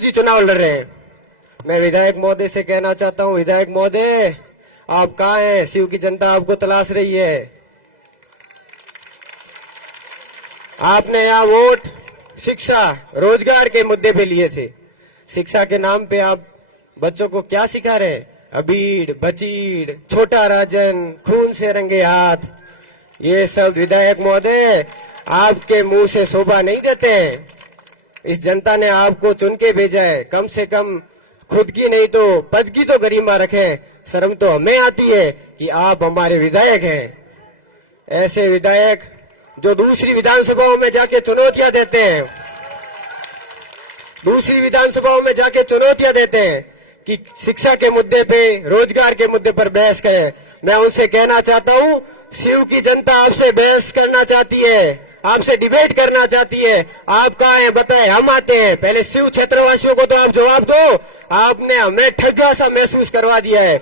जी चुनाव लड़ रहे हैं। मैं विधायक महोदय से कहना चाहता हूं, विधायक महोदय आप कहाँ हैं? शिव की जनता आपको तलाश रही है। आपने यहाँ वोट शिक्षा रोजगार के मुद्दे पे लिए थे। शिक्षा के नाम पे आप बच्चों को क्या सिखा रहे हैं? अबीड़ बचीड़, छोटा राजन, खून से रंगे हाथ, ये सब विधायक महोदय आपके मुंह से शोभा नहीं देते हैं। इस जनता ने आपको चुन के भेजा है, कम से कम खुद की नहीं तो पद की तो गरिमा रखें। शर्म तो हमें आती है कि आप हमारे विधायक हैं। ऐसे विधायक जो दूसरी विधानसभाओं में जाके चुनौतियां देते हैं, दूसरी विधानसभाओं में जाके चुनौतियां देते हैं कि शिक्षा के मुद्दे पे, रोजगार के मुद्दे पर बहस करें। मैं उनसे कहना चाहता हूं, शिव की जनता आपसे बहस करना चाहती है, आपसे डिबेट करना चाहती है। आप कहाँ हैं बताएं, हम आते हैं। पहले शिव क्षेत्रवासियों को तो आप जवाब दो। आपने हमें ठगा सा महसूस करवा दिया है।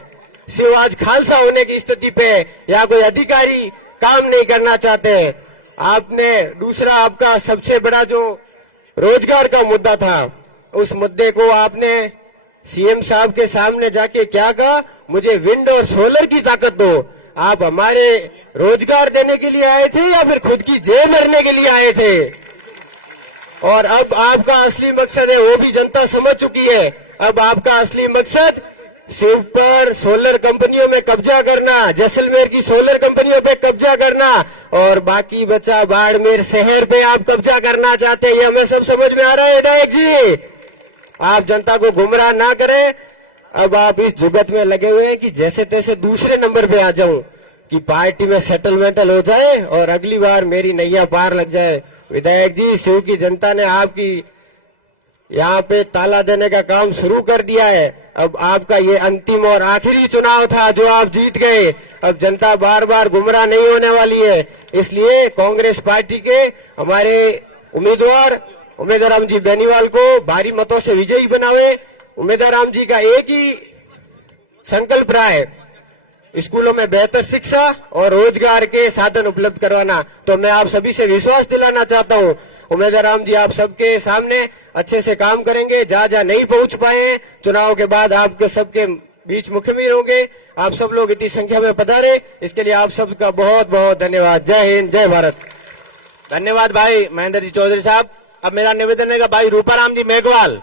शिव आज खालसा होने की स्थिति पे या कोई अधिकारी काम नहीं करना चाहते। आपने दूसरा, आपका सबसे बड़ा जो रोजगार का मुद्दा था, उस मुद्दे को आपने सीएम साहब के सामने जाके क्या कहा? मुझे विंड और सोलर की ताकत दो। आप हमारे रोजगार देने के लिए आए थे या फिर खुद की जेब भरने के लिए आए थे? और अब आपका असली मकसद है वो भी जनता समझ चुकी है। अब आपका असली मकसद शिव पर सोलर कंपनियों में कब्जा करना, जैसलमेर की सोलर कंपनियों पे कब्जा करना, और बाकी बचा बाड़मेर शहर पे आप कब्जा करना चाहते हैं। ये हमें सब समझ में आ रहा है विधायक जी। आप जनता को गुमराह ना करें। अब आप इस जुगत में लगे हुए हैं कि जैसे तैसे दूसरे नंबर पे आ जाऊं, कि पार्टी में सेटलमेंटल हो जाए और अगली बार मेरी नैया पार लग जाए। विधायक जी, शिव की जनता ने आपकी यहाँ पे ताला देने का काम शुरू कर दिया है। अब आपका ये अंतिम और आखिरी चुनाव था जो आप जीत गए। अब जनता बार बार गुमराह नहीं होने वाली है। इसलिए कांग्रेस पार्टी के हमारे उम्मीदवार उमेदराम जी बेनीवाल को भारी मतों से विजयी बनावे। उमेदराम जी का एक ही संकल्प रहा है, स्कूलों में बेहतर शिक्षा और रोजगार के साधन उपलब्ध करवाना। तो मैं आप सभी से विश्वास दिलाना चाहता हूं, उमेदराम जी आप सबके सामने अच्छे से काम करेंगे। जहां जहां नहीं पहुंच पाए, चुनाव के बाद आपके सबके बीच मुख्यमंत्री होंगे। आप सब लोग इतनी संख्या में पधारे, इसके लिए आप सबका बहुत बहुत धन्यवाद। जय हिंद, जय भारत। धन्यवाद भाई महेंद्र जी चौधरी साहब। अब मेरा निवेदन है भाई रूपाराम जी मेघवाल,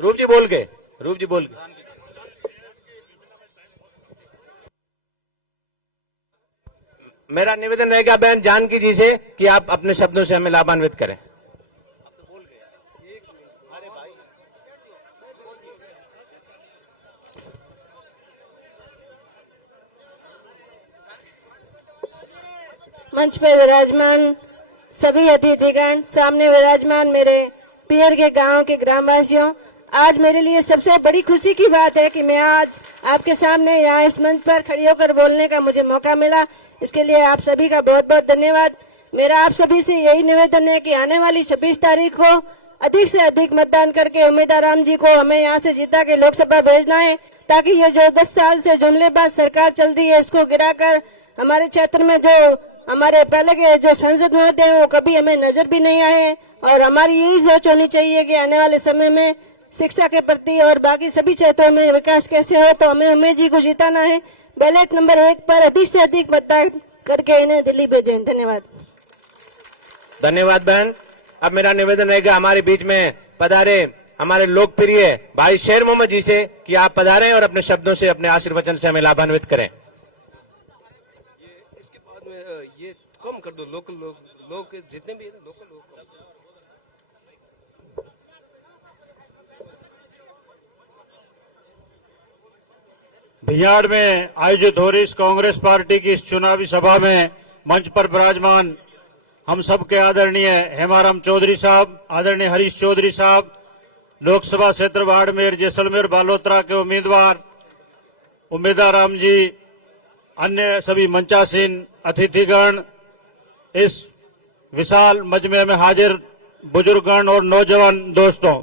रूप जी बोल के मेरा निवेदन रहेगा बहन जानकी जी से कि आप अपने शब्दों से हमें लाभान्वित करें। मंच पर विराजमान सभी अतिथिगण, सामने विराजमान मेरे पियर के गांव के ग्रामवासियों, आज मेरे लिए सबसे बड़ी खुशी की बात है कि मैं आज आपके सामने यहाँ इस मंच पर खड़ी होकर बोलने का मुझे मौका मिला। इसके लिए आप सभी का बहुत बहुत धन्यवाद। मेरा आप सभी से यही निवेदन है कि आने वाली 26 तारीख को अधिक से अधिक मतदान करके उमेदराम जी को हमें यहाँ से जीता के लोकसभा भेजना है, ताकि ये जो 10 साल से जुमलेबाज सरकार चल रही है इसको गिराकर हमारे क्षेत्र में जो हमारे पहले के जो सांसद महोदय हैं वो कभी हमें नजर भी नहीं आए। और हमारी यही सोच होनी चाहिए कि आने वाले समय में शिक्षा के प्रति और बाकी सभी क्षेत्रों में विकास कैसे हो, तो हमें उमेश जी को जिताना है। बैलेट नंबर 1 पर अधिक से अधिक मतदान करके इन्हें दिल्ली भेजें। धन्यवाद। धन्यवाद बहन। अब मेरा निवेदन रहेगा हमारे बीच में पधारे हमारे लोकप्रिय भाई शेर मोहम्मद जी से कि आप पधारें और अपने शब्दों से, अपने आशीर्वचन से हमें लाभान्वित करें। इसके बाद में ये कम कर दो, लोकल लोग जितने भी लोकल लोग। भियाड़ में आयोजित हो रही इस कांग्रेस पार्टी की इस चुनावी सभा में मंच पर विराजमान हम सबके आदरणीय हेमाराम चौधरी साहब, आदरणीय हरीश चौधरी साहब, लोकसभा क्षेत्र बाड़मेर जैसलमेर बालोतरा के उमेदराम जी, अन्य सभी मंचासीन अतिथिगण, इस विशाल मजमे में हाजिर बुजुर्गगण और नौजवान दोस्तों,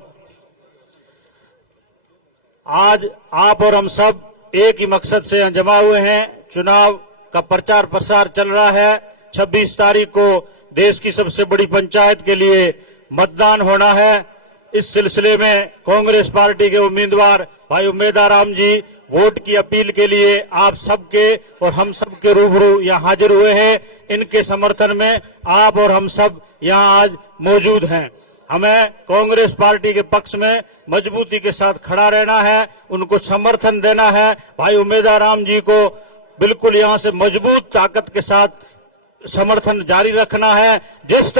आज आप और हम सब एक ही मकसद से जमा हुए हैं। चुनाव का प्रचार प्रसार चल रहा है। 26 तारीख को देश की सबसे बड़ी पंचायत के लिए मतदान होना है। इस सिलसिले में कांग्रेस पार्टी के उम्मीदवार भाई उम्मेदाराम जी वोट की अपील के लिए आप सबके और हम सबके रूबरू यहाँ हाजिर हुए हैं। इनके समर्थन में आप और हम सब यहाँ आज मौजूद हैं। हमें कांग्रेस पार्टी के पक्ष में मजबूती के साथ खड़ा रहना है, उनको समर्थन देना है। भाई उम्मेदाराम जी को बिल्कुल यहाँ से मजबूत ताकत के साथ समर्थन जारी रखना है। जिस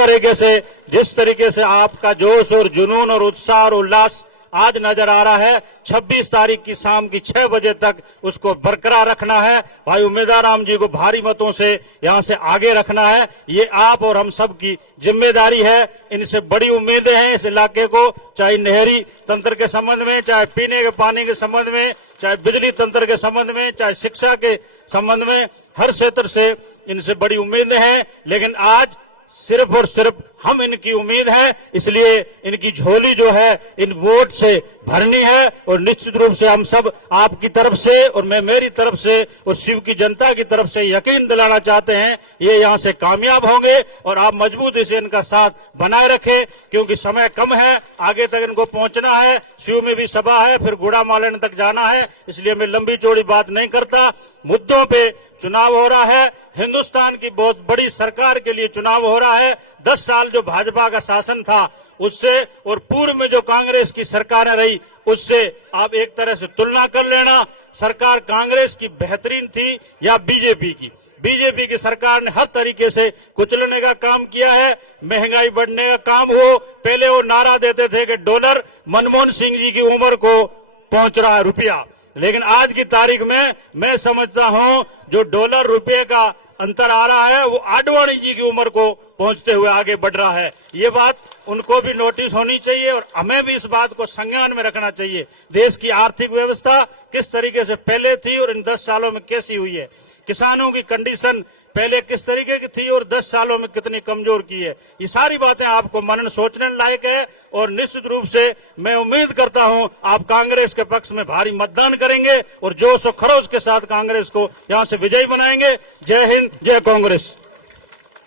तरीके से आपका जोश और जुनून और उत्साह और उल्लास आज नजर आ रहा है, 26 तारीख की शाम की 6 बजे तक उसको बरकरार रखना है। भाई उम्मेदाराम जी को भारी मतों से यहां से आगे रखना है। ये आप और हम सब की जिम्मेदारी है। इनसे बड़ी उम्मीदें हैं इस इलाके को, चाहे नहरी तंत्र के संबंध में, चाहे पीने के पानी के संबंध में, चाहे बिजली तंत्र के संबंध में, चाहे शिक्षा के संबंध में, हर क्षेत्र से इनसे बड़ी उम्मीदें हैं। लेकिन आज सिर्फ और सिर्फ हम इनकी उम्मीद है, इसलिए इनकी झोली जो है इन वोट से भरनी है। और निश्चित रूप से हम सब आपकी तरफ से और मैं मेरी तरफ से और शिव की जनता की तरफ से यकीन दिलाना चाहते हैं ये यहाँ से कामयाब होंगे। और आप मजबूती से इनका साथ बनाए रखें, क्योंकि समय कम है, आगे तक इनको पहुंचना है। शिव में भी सभा है, फिर गुड़ा मालन तक जाना है, इसलिए मैं लंबी चौड़ी बात नहीं करता। मुद्दों पे चुनाव हो रहा है, हिंदुस्तान की बहुत बड़ी सरकार के लिए चुनाव हो रहा है। 10 साल जो भाजपा का शासन था उससे और पूर्व में जो कांग्रेस की सरकारें रही उससे आप एक तरह से तुलना कर लेना। सरकार कांग्रेस की बेहतरीन थी या बीजेपी की? बीजेपी की सरकार ने हर तरीके से कुचलने का काम किया है, महंगाई बढ़ने का काम हो। पहले वो नारा देते थे कि डॉलर मनमोहन सिंह जी की उम्र को पहुंच रहा है रुपया, लेकिन आज की तारीख में मैं समझता हूं जो डॉलर रुपये का अंतर आ रहा है वो आडवाणी जी की उम्र को पहुंचते हुए आगे बढ़ रहा है। ये बात उनको भी नोटिस होनी चाहिए और हमें भी इस बात को संज्ञान में रखना चाहिए। देश की आर्थिक व्यवस्था किस तरीके से पहले थी और इन 10 सालों में कैसी हुई है, किसानों की कंडीशन पहले किस तरीके की थी और 10 सालों में कितनी कमजोर की है। ये सारी बातें आपको मनन सोचने लायक है। और निश्चित रूप से मैं उम्मीद करता हूं आप कांग्रेस के पक्ष में भारी मतदान करेंगे और जोश और खरोश के साथ कांग्रेस को यहां से विजयी बनाएंगे। जय हिंद, जय कांग्रेस।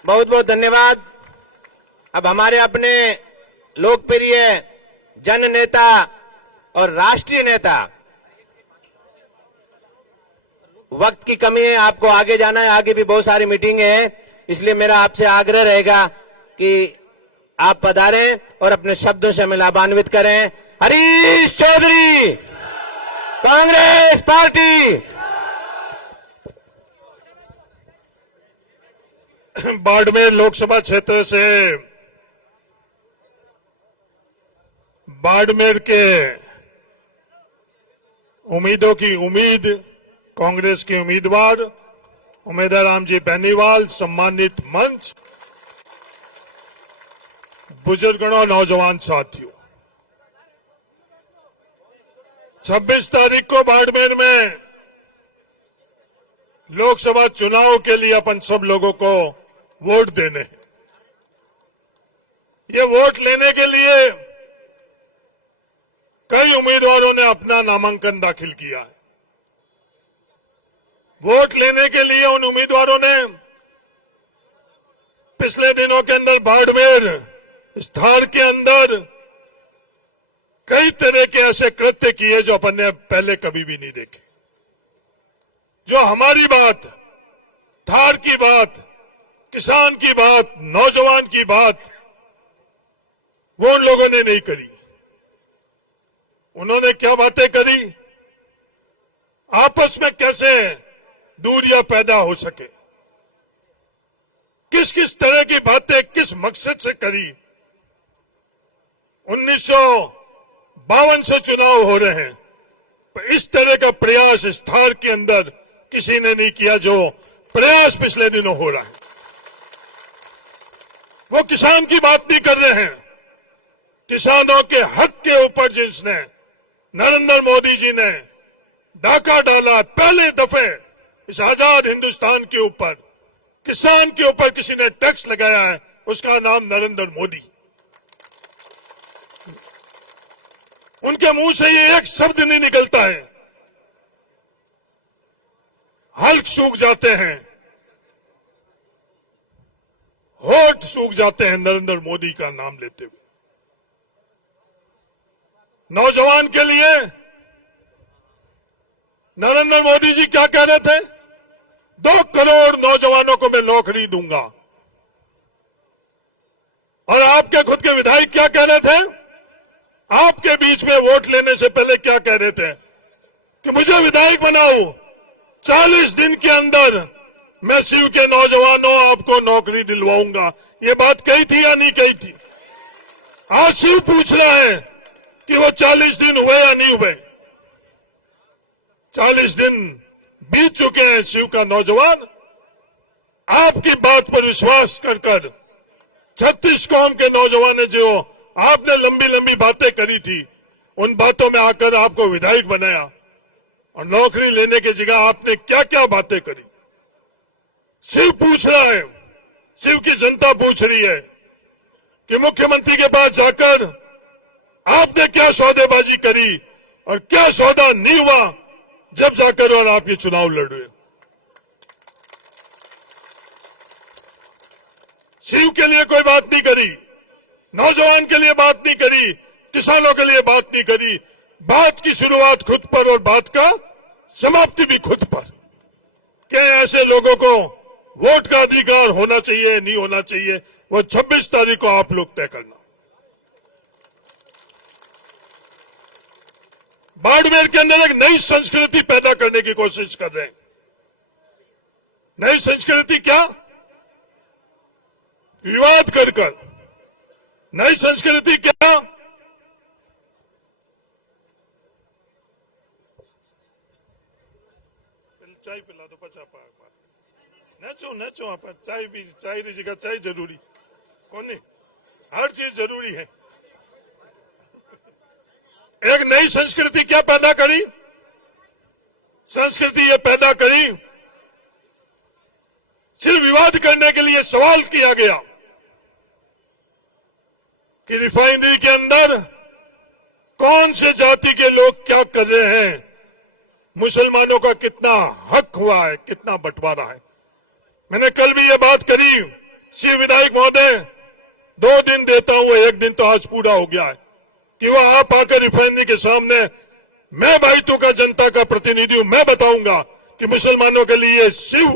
बहुत बहुत धन्यवाद। अब हमारे अपने लोकप्रिय जन नेता और राष्ट्रीय नेता, वक्त की कमी है, आपको आगे जाना है, आगे भी बहुत सारी मीटिंग है, इसलिए मेरा आपसे आग्रह रहेगा कि आप पधारें और अपने शब्दों से हमें लाभान्वित करें। हरीश चौधरी, कांग्रेस पार्टी। बाड़मेर लोकसभा क्षेत्र से बाड़मेर के उम्मीदों की उम्मीद, कांग्रेस के उम्मीदवार उम्मेदाराम जी बेनीवाल, सम्मानित मंच, बुजुर्गों, नौजवान साथियों, 26 तारीख को बाड़मेर में लोकसभा चुनाव के लिए अपन सब लोगों को वोट देने हैं। ये वोट लेने के लिए कई उम्मीदवारों ने अपना नामांकन दाखिल किया है। वोट लेने के लिए उन उम्मीदवारों ने पिछले दिनों के अंदर बाड़मेर इस थार के अंदर कई तरह के ऐसे कृत्य किए जो अपन ने पहले कभी भी नहीं देखे। जो हमारी बात, थार की बात, किसान की बात, नौजवान की बात, वो उन लोगों ने नहीं करी। उन्होंने क्या बातें करी, आपस में कैसे दूरियां पैदा हो सके, किस किस तरह की बातें किस मकसद से करी। 1952 से चुनाव हो रहे हैं, पर इस तरह का प्रयास इस थार के अंदर किसी ने नहीं किया जो प्रयास पिछले दिनों हो रहा है। वो किसान की बात नहीं कर रहे हैं। किसानों के हक के ऊपर जिसने नरेंद्र मोदी जी ने डाका डाला, पहले दफे इस आजाद हिंदुस्तान के ऊपर किसान के ऊपर किसी ने टैक्स लगाया है, उसका नाम नरेंद्र मोदी। उनके मुंह से ये एक शब्द नहीं निकलता है, हल्क सूख जाते हैं, होठ सूख जाते हैं नरेंद्र मोदी का नाम लेते हुए। नौजवान के लिए नरेंद्र मोदी जी क्या कह रहे थे? 2 करोड़ नौजवानों को मैं नौकरी दूंगा। और आपके खुद के विधायक क्या कह रहे थे? आपके बीच में वोट लेने से पहले क्या कह रहे थे कि मुझे विधायक बनाओ, 40 दिन के अंदर मैं शिव के नौजवानों आपको नौकरी दिलवाऊंगा। ये बात कही थी या नहीं कही थी? आज शिव पूछ रहा है कि वो 40 दिन हुए या नहीं हुए। 40 दिन बीत चुके हैं। शिव का नौजवान आपकी बात पर विश्वास कर 36 कौम के नौजवान ने जो आपने लंबी लंबी बातें करी थी, उन बातों में आकर आपको विधायक बनाया और नौकरी लेने की जगह आपने क्या क्या बातें करी। शिव पूछ रहा है, शिव की जनता पूछ रही है कि मुख्यमंत्री के पास जाकर आपने क्या सौदेबाजी करी और क्या सौदा नहीं हुआ जब जाकर और आप ये चुनाव लड़ रहे हो। शिव के लिए कोई बात नहीं करी, नौजवान के लिए बात नहीं करी, किसानों के लिए बात नहीं करी। बात की शुरुआत खुद पर और बात का समाप्ति भी खुद पर। क्या ऐसे लोगों को वोट का अधिकार होना चाहिए नहीं होना चाहिए, वो 26 तारीख को आप लोग तय करना। बाड़मेर के अंदर एक नई संस्कृति पैदा करने की कोशिश कर रहे हैं। नई संस्कृति क्या? विवाद कर। नई संस्कृति क्या? चाय पिला दो, पचा नचो आप चाय भी, चाय की जगह चाय जरूरी कौन नहीं, हर चीज जरूरी है। एक नई संस्कृति क्या पैदा करी? संस्कृति ये पैदा करी, सिर्फ विवाद करने के लिए सवाल किया गया कि रिफाइनरी के अंदर कौन से जाति के लोग क्या कर रहे हैं, मुसलमानों का कितना हक हुआ है, कितना बंटवारा है। मैंने कल भी ये बात करी, श्री विधायक महोदय 2 दिन देता हूं, 1 दिन तो आज पूरा हो गया है कि वो आप आकर रिफाइनरी के सामने, मैं बाइतू का जनता का प्रतिनिधि हूं, मैं बताऊंगा कि मुसलमानों के लिए शिव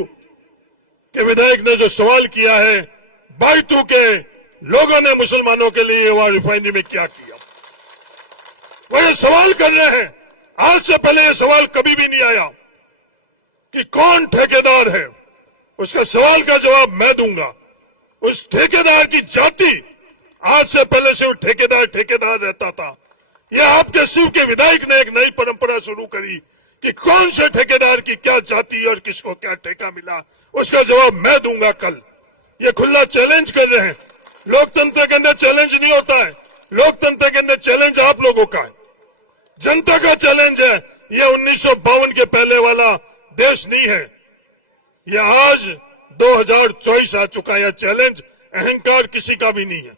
के विधायक ने जो सवाल किया है, बाइतू के लोगों ने मुसलमानों के लिए वहां रिफाइनरी में क्या किया, वो ये सवाल कर रहे हैं। आज से पहले ये सवाल कभी भी नहीं आया कि कौन ठेकेदार है, उसका सवाल का जवाब मैं दूंगा। उस ठेकेदार की जाति, आज से पहले सिर्फ ठेकेदार रहता था। यह आपके शिव के विधायक ने एक नई परंपरा शुरू करी कि कौन से ठेकेदार की क्या जाति और किसको क्या ठेका मिला, उसका जवाब मैं दूंगा कल। ये खुला चैलेंज कर रहे हैं। लोकतंत्र के अंदर चैलेंज नहीं होता है, लोकतंत्र के अंदर चैलेंज आप लोगों का है, जनता का चैलेंज है। ये 1952 के पहले वाला देश नहीं है, ये आज 2024 आ चुका है। यह चैलेंज अहंकार किसी का भी नहीं है,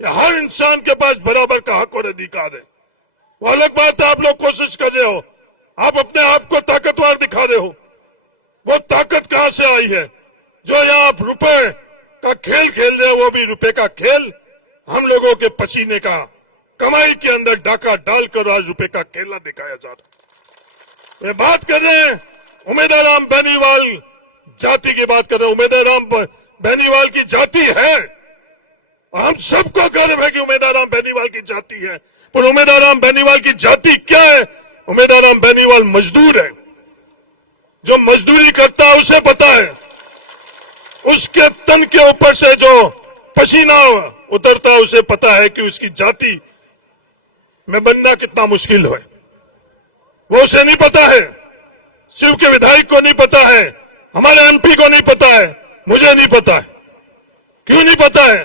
यह हर इंसान के पास बराबर का हक और अधिकार है। वो अलग बात है, आप लोग कोशिश कर रहे हो, आप अपने आप को ताकतवर दिखा रहे हो। वो ताकत कहां से आई है? जो यहाँ आप रुपए का खेल खेल रहे हो, वो भी रुपए का खेल हम लोगों के पसीने का, कमाई के अंदर डाका डालकर आज रुपए का खेलना दिखाया जा रहा है। ये बात कर रहे हैं उमेदाराम बेनीवाल जाति की बात कर रहे हैं। उमेदाराम बेनीवाल की जाति है, हम सबको गर्व है कि उमेदाराम बेनीवाल की जाति है, पर उमेदाराम बेनीवाल की जाति क्या है? उमेदाराम बेनीवाल मजदूर है। जो मजदूरी करता है उसे पता है, उसके तन के ऊपर से जो पसीना उतरता है उसे पता है कि उसकी जाति में बनना कितना मुश्किल है। वो उसे नहीं पता है, शिव के विधायक को नहीं पता है, हमारे एमपी को नहीं पता है, मुझे नहीं पता है। क्यों नहीं पता है?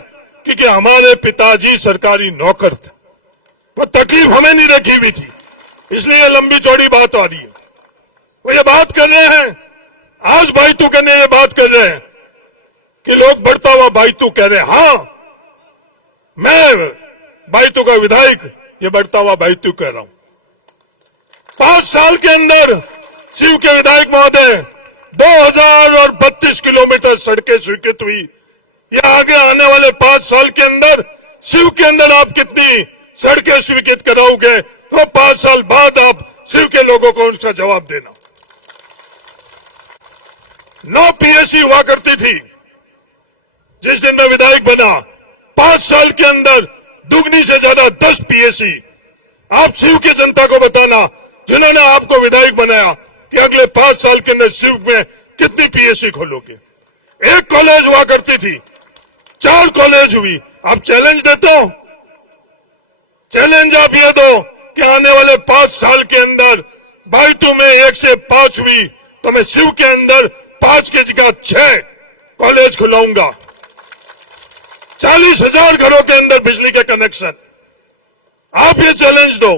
क्योंकि हमारे पिताजी सरकारी नौकर थे, वो तकलीफ हमें नहीं रखी हुई थी, इसलिए लंबी चौड़ी बात आ रही है। वो ये बात कर रहे हैं, आज बाइतू करने ये बात कर रहे हैं कि लोग बढ़ता हुआ बाइतू कह रहे हैं। हाँ, मैं बाइतू का विधायक ये बढ़ता हुआ बाइतू कह रहा हूं। 5 साल के अंदर शिव के विधायक महोदय 2032 किलोमीटर सड़कें स्वीकृत हुई। ये आगे आने वाले 5 साल के अंदर शिव के अंदर आप कितनी सड़कें स्वीकृत कराओगे, तो 5 साल बाद आप शिव के लोगों को उसका जवाब देना। 9 पीएससी हुआ करती थी। जिस दिन मैं विधायक बना 5 साल के अंदर दुगनी से ज्यादा 10 पीएससी। आप शिव की जनता को बताना, जिन्होंने आपको विधायक बनाया, कि अगले 5 साल के अंदर शिव में कितनी पीएससी खोलोगे। 1 कॉलेज हुआ करती थी, 4 कॉलेज हुई। आप चैलेंज देते हो? चैलेंज आप ये दो कि आने वाले 5 साल के अंदर बाइतू में 1 से 5 हुई तो मैं शिव के अंदर 5 की जगह 6 कॉलेज खुलाऊंगा। 40,000 घरों के अंदर बिजली के कनेक्शन। आप ये चैलेंज दो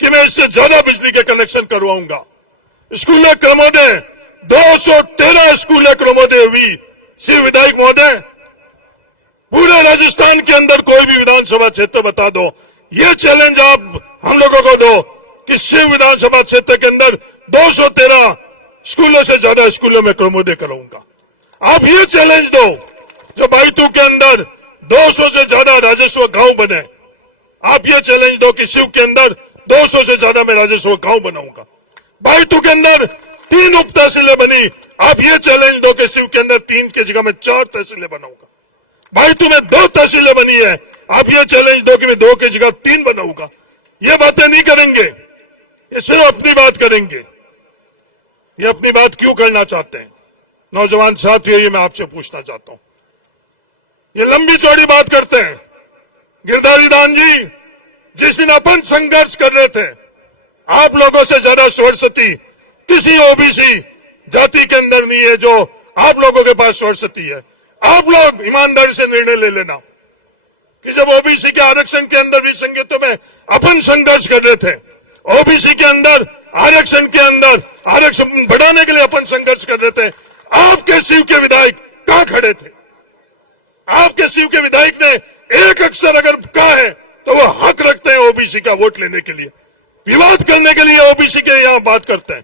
कि मैं इससे ज्यादा बिजली के कनेक्शन करवाऊंगा। स्कूल क्रमोदय 213 स्कूल क्रमोदय हुई शिव विधायक महोदय। पूरे राजस्थान के अंदर कोई भी विधानसभा क्षेत्र बता दो, ये चैलेंज आप हम लोगों को दो कि शिव विधानसभा क्षेत्र के अंदर 213 स्कूलों से ज्यादा स्कूलों में क्रमोदय कराऊंगा। आप ये चैलेंज दो जो बाइतू के अंदर 200 से ज्यादा राजस्व गांव बने। आप ये चैलेंज दो कि शिव के अंदर 200 से ज्यादा मैं राजस्व गांव बनाऊंगा। बाइतू के अंदर 3 उप तहसीलें बनी। आप ये चैलेंज दो कि शिव के अंदर 3 की जगह में 4 तहसीलें बनाऊंगा। बाइतू में 2 तहसीलें बनी है। आप ये चैलेंज दो कि मैं 2 की जगह 3 बनाऊंगा। ये बातें नहीं करेंगे, ये सिर्फ अपनी बात करेंगे। ये अपनी बात क्यों करना चाहते हैं? नौजवान साथियों, ये मैं आपसे पूछना चाहता हूं। ये लंबी चौड़ी बात करते हैं। गिरधारी दान जी जिस दिन अपन संघर्ष कर रहे थे, आप लोगों से ज्यादा सरस्वती किसी ओबीसी जाति के अंदर नहीं है जो आप लोगों के पास सरस्वती है। आप लोग ईमानदारी से निर्णय ले लेना कि जब ओबीसी के आरक्षण के अंदर विसंगतियों में अपन संघर्ष कर रहे थे, ओबीसी के अंदर आरक्षण के अंदर आरक्षण बढ़ाने के लिए अपन संघर्ष कर रहे थे, आपके शिव के विधायक कहां खड़े थे? आपके शिव के विधायक ने एक अक्षर अगर कहा है तो वो हक रखते हैं ओबीसी का वोट लेने के लिए, विवाद करने के लिए ओबीसी के यहां बात करते हैं।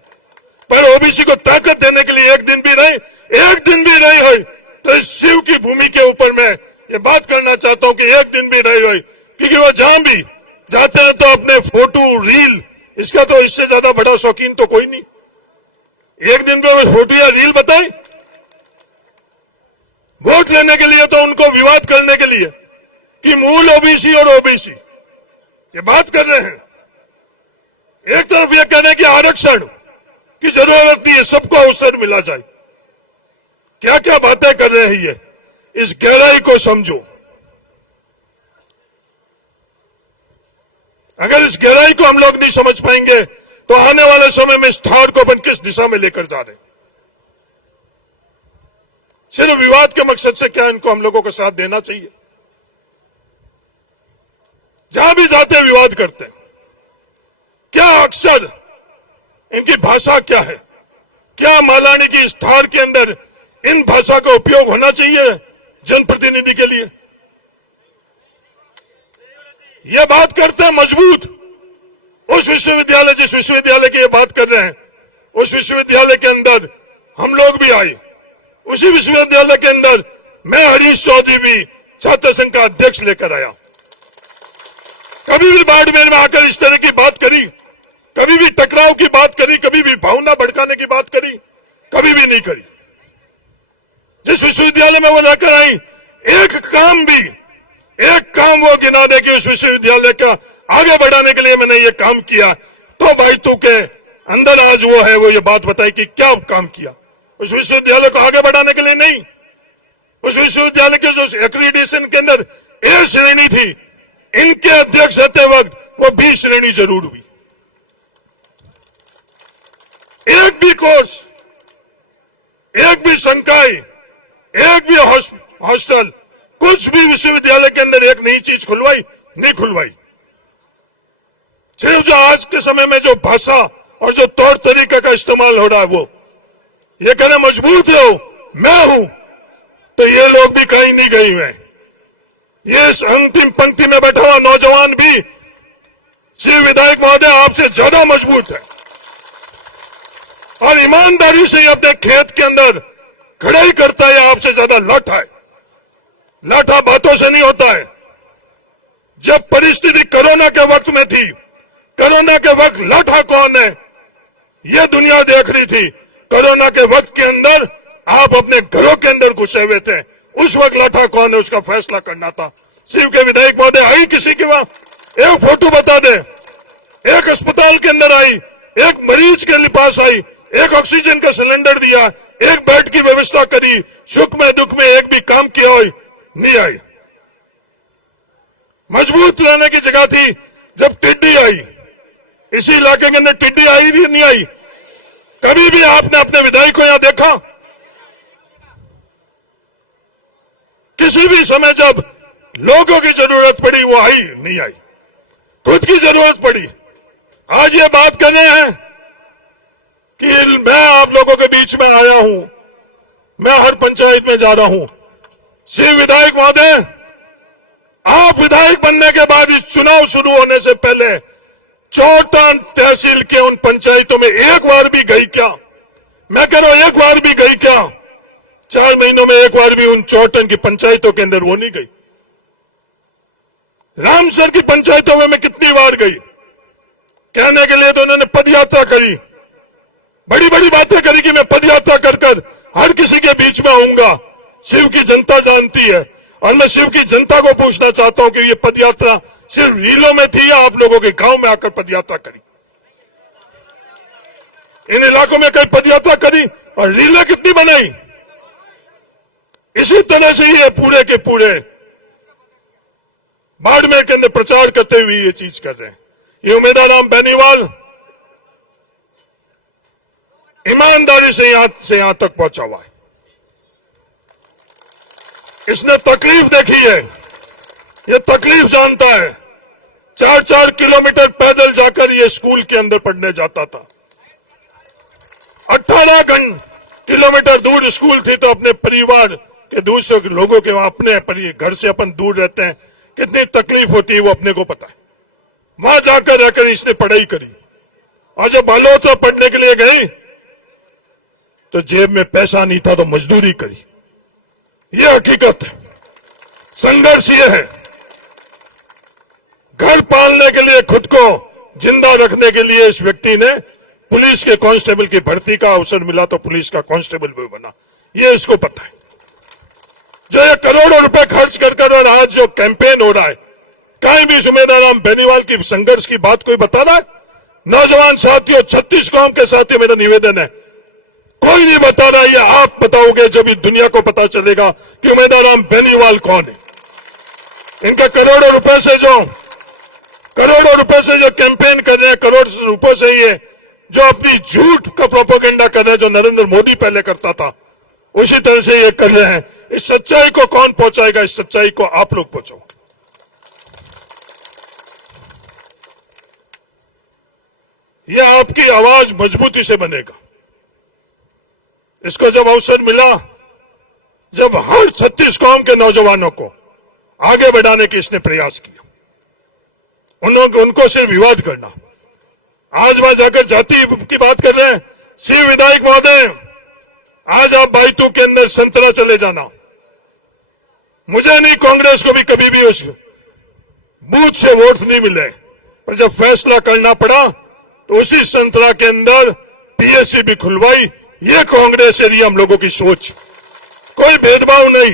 पर ओबीसी को ताकत देने के लिए एक दिन भी नहीं हुई तो इस शिव की भूमि के ऊपर मैं ये बात करना चाहता हूं कि एक दिन भी नहीं हुई, क्योंकि वो जहां भी जाते हैं तो अपने फोटो रील, इसका तो इससे ज्यादा बड़ा शौकीन तो कोई नहीं। एक दिन में वो फोटो या रील बताए वोट लेने के लिए, तो उनको विवाद करने के लिए कि मूल ओबीसी और ओबीसी ये बात कर रहे हैं। एक तरफ ये कहने की आरक्षण की जरूरत नहीं है, सबको अवसर मिला जाए। क्या क्या बातें कर रहे हैं ये, इस गहराई को समझो। अगर इस गहराई को हम लोग नहीं समझ पाएंगे तो आने वाले समय में इस थार को अपन किस दिशा में लेकर जा रहे हैं। सिर्फ विवाद के मकसद से क्या इनको हम लोगों को साथ देना चाहिए? जहां भी जाते विवाद करते हैं। क्या अक्सर इनकी भाषा क्या है? क्या मालानी की इस थार के अंदर इन भाषा का उपयोग होना चाहिए जनप्रतिनिधि के लिए? ये बात करते हैं मजबूत। उस विश्वविद्यालय, जिस विश्वविद्यालय की ये बात कर रहे हैं, उस विश्वविद्यालय के अंदर हम लोग भी आए। उसी विश्वविद्यालय के अंदर मैं हरीश चौधरी भी छात्र संघ का अध्यक्ष लेकर आया। कभी भी बाड़मेर में आकर इस तरह की बात करी, कभी भी टकराव की बात करी, कभी भी भावना भड़काने की बात करी, कभी भी नहीं करी। जिस विश्वविद्यालय में वो लेकर आई, एक काम वो गिना दे कि उस विश्वविद्यालय का आगे बढ़ाने के लिए मैंने ये काम किया, तो भाई तू के अंदर आज वो है, वो ये बात बताई कि क्या काम किया। उस विश्वविद्यालय को आगे बढ़ाने के लिए नहीं, उस विश्वविद्यालय के जो एक्रीडिटेशन के अंदर ए श्रेणी थी, इनके अध्यक्ष रहते वक्त वो 20 श्रेणी जरूर हुई। एक भी कोर्स, एक भी संकाय, एक भी हॉस्टल, कुछ भी विश्वविद्यालय के अंदर एक नई चीज नहीं खुलवाई। सिर्फ जो आज के समय में जो भाषा और जो तौर तरीके का इस्तेमाल हो रहा है, वो ये कहना मजबूत हो मैं हूं, तो ये लोग भी कहीं नहीं गए हुए। ये इस अंतिम पंक्ति में बैठा हुआ नौजवान भी श्री विधायक महोदय आपसे ज्यादा मजबूत है और ईमानदारी से अपने खेत के अंदर खड़ाई करता है। आपसे ज्यादा लाठा है। लाठा बातों से नहीं होता है। जब परिस्थिति कोरोना के वक्त में थी, कोरोना के वक्त लौटा कौन है ये दुनिया देख रही थी। कोरोना के वक्त के अंदर आप अपने घरों के अंदर घुसे हुए थे, उस वक्त लौटा कौन है उसका फैसला करना था। शिव के विधायक महोदय आई किसी के वहां एक फोटो बता दे, एक अस्पताल के अंदर आई, एक मरीज के पास आई, एक ऑक्सीजन का सिलेंडर दिया, एक बेड की व्यवस्था करी, सुख में दुख में एक भी काम किया हो नहीं आई। मजबूत रहने की जगह थी जब टिड्डी आई, इसी इलाके के अंदर टिड्डी आई थी नहीं आई? कभी भी आपने अपने विधायक को यहां देखा? किसी भी समय जब लोगों की जरूरत पड़ी वो आई नहीं आई, खुद की जरूरत पड़ी। आज ये बात कर रहे हैं कि मैं आप लोगों के बीच में आया हूं, मैं हर पंचायत में जा रहा हूं। श्री विधायक महोदय, आप विधायक बनने के बाद इस चुनाव शुरू होने से पहले चौटान तहसील के उन पंचायतों में एक बार भी गई क्या? मैं कह रहा हूं एक बार भी गई क्या? 4 महीनों में एक बार भी उन चौटन की पंचायतों के अंदर वो नहीं गई। रामसर की पंचायतों में मैं कितनी बार गई, कहने के लिए तो उन्होंने पदयात्रा करी, बड़ी बड़ी बातें करी कि मैं पदयात्रा कर कर हर किसी के बीच में आऊंगा। शिव की जनता जानती है और मैं शिव की जनता को पूछना चाहता हूं कि ये पदयात्रा सिर्फ रीलों में थी या आप लोगों के गांव में आकर पदयात्रा करी? इन इलाकों में कई पदयात्रा करी और रीलें कितनी बनाई? इसी तरह से ये पूरे के पूरे बाड़मेर के अंदर प्रचार करते हुए ये चीज कर रहे हैं। ये उमेदाराम बेनीवाल ईमानदारी से यहां तक पहुंचा हुआ है। इसने तकलीफ देखी है, ये तकलीफ जानता है। 4-4 किलोमीटर पैदल जाकर ये स्कूल के अंदर पढ़ने जाता था। 18 किलोमीटर दूर स्कूल थी तो अपने परिवार के दूसरे लोगों के अपने घर से अपन दूर रहते हैं, कितनी तकलीफ होती है वो अपने को पता है। वहां जाकर रहकर इसने पढ़ाई करी और जब बालोतरा पढ़ने के लिए गई तो जेब में पैसा नहीं था तो मजदूरी करी। ये हकीकत है, संघर्ष ये है। घर पालने के लिए, खुद को जिंदा रखने के लिए इस व्यक्ति ने पुलिस के कांस्टेबल की भर्ती का अवसर मिला तो पुलिस का कांस्टेबल भी बना। ये इसको पता है। जो ये करोड़ों रुपए खर्च कर और आज जो कैंपेन हो रहा है, कहीं भी सुमेधाराम बेनीवाल की संघर्ष की बात कोई बता रहा है? नौजवान साथियों, 36 कौम के साथियों, मेरा निवेदन है, कोई नहीं बता रहा। ये आप बताओगे जब इस दुनिया को पता चलेगा कि उमेदाराम बेनीवाल कौन है। इनका करोड़ों रुपए से जो कैंपेन कर रहे हैं, करोड़ रुपए से ये जो अपनी झूठ का प्रोपेगेंडा कर रहे हैं, जो नरेंद्र मोदी पहले करता था, उसी तरह से ये कर रहे हैं। इस सच्चाई को कौन पहुंचाएगा? इस सच्चाई को आप लोग पहुंचाओगे। ये आपकी आवाज मजबूती से बनेगा। इसको जब अवसर मिला, जब हर 36 कौम के नौजवानों को आगे बढ़ाने की इसने प्रयास किया, उनको सिर्फ विवाद करना। आज वहां जाकर जाति की बात कर रहे हैं। श्री विधायक महोदय, आज आप बाइतू के अंदर संतरा चले जाना। मुझे नहीं, कांग्रेस को भी कभी भी उस बूथ से वोट नहीं मिले, पर जब फैसला करना पड़ा तो उसी संतरा के अंदर पीएससी भी खुलवाई। ये कांग्रेस से रही हम लोगों की सोच। कोई भेदभाव नहीं,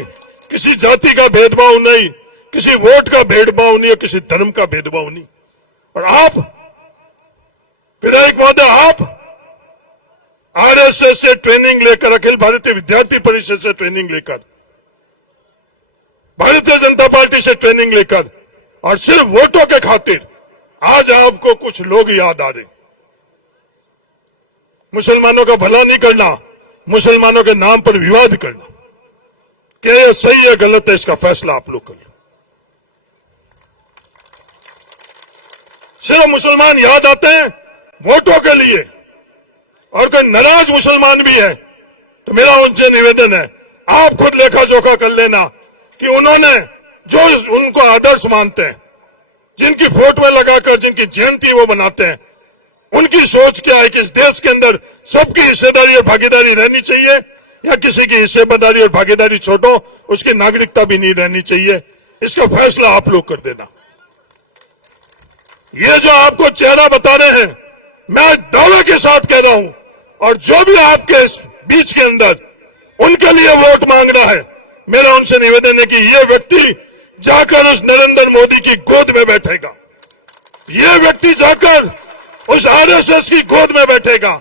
किसी जाति का भेदभाव नहीं, किसी वोट का भेदभाव नहीं और किसी धर्म का भेदभाव नहीं। और आप विधायक महोदय, आप आरएसएस से ट्रेनिंग लेकर, अखिल भारतीय विद्यार्थी परिषद से ट्रेनिंग लेकर, भारतीय जनता पार्टी से ट्रेनिंग लेकर और सिर्फ वोटों के खातिर आज आपको कुछ लोग याद आ रहे। मुसलमानों का भला नहीं करना, मुसलमानों के नाम पर विवाद करना, क्या यह सही है गलत है, इसका फैसला आप लोग करिए। सिर्फ मुसलमान याद आते हैं वोटों के लिए, और कोई नाराज मुसलमान भी है तो मेरा उनसे निवेदन है, आप खुद लेखा जोखा कर लेना कि उन्होंने जो उनको आदर्श मानते हैं, जिनकी फोटो लगाकर जिनकी जयंती वो बनाते हैं, उनकी सोच क्या है कि इस देश के अंदर सबकी हिस्सेदारी और भागीदारी रहनी चाहिए या किसी की हिस्सेदारी और भागीदारी छोड़ो, उसकी नागरिकता भी नहीं रहनी चाहिए। इसका फैसला आप लोग कर देना। ये जो आपको चेहरा बता रहे हैं, मैं दावे के साथ कह रहा हूं, और जो भी आपके इस बीच के अंदर उनके लिए वोट मांग रहा है, मेरा उनसे निवेदन है कि ये व्यक्ति जाकर उस नरेंद्र मोदी की गोद में बैठेगा, ये व्यक्ति जाकर उस आरएसएस की गोद में बैठेगा।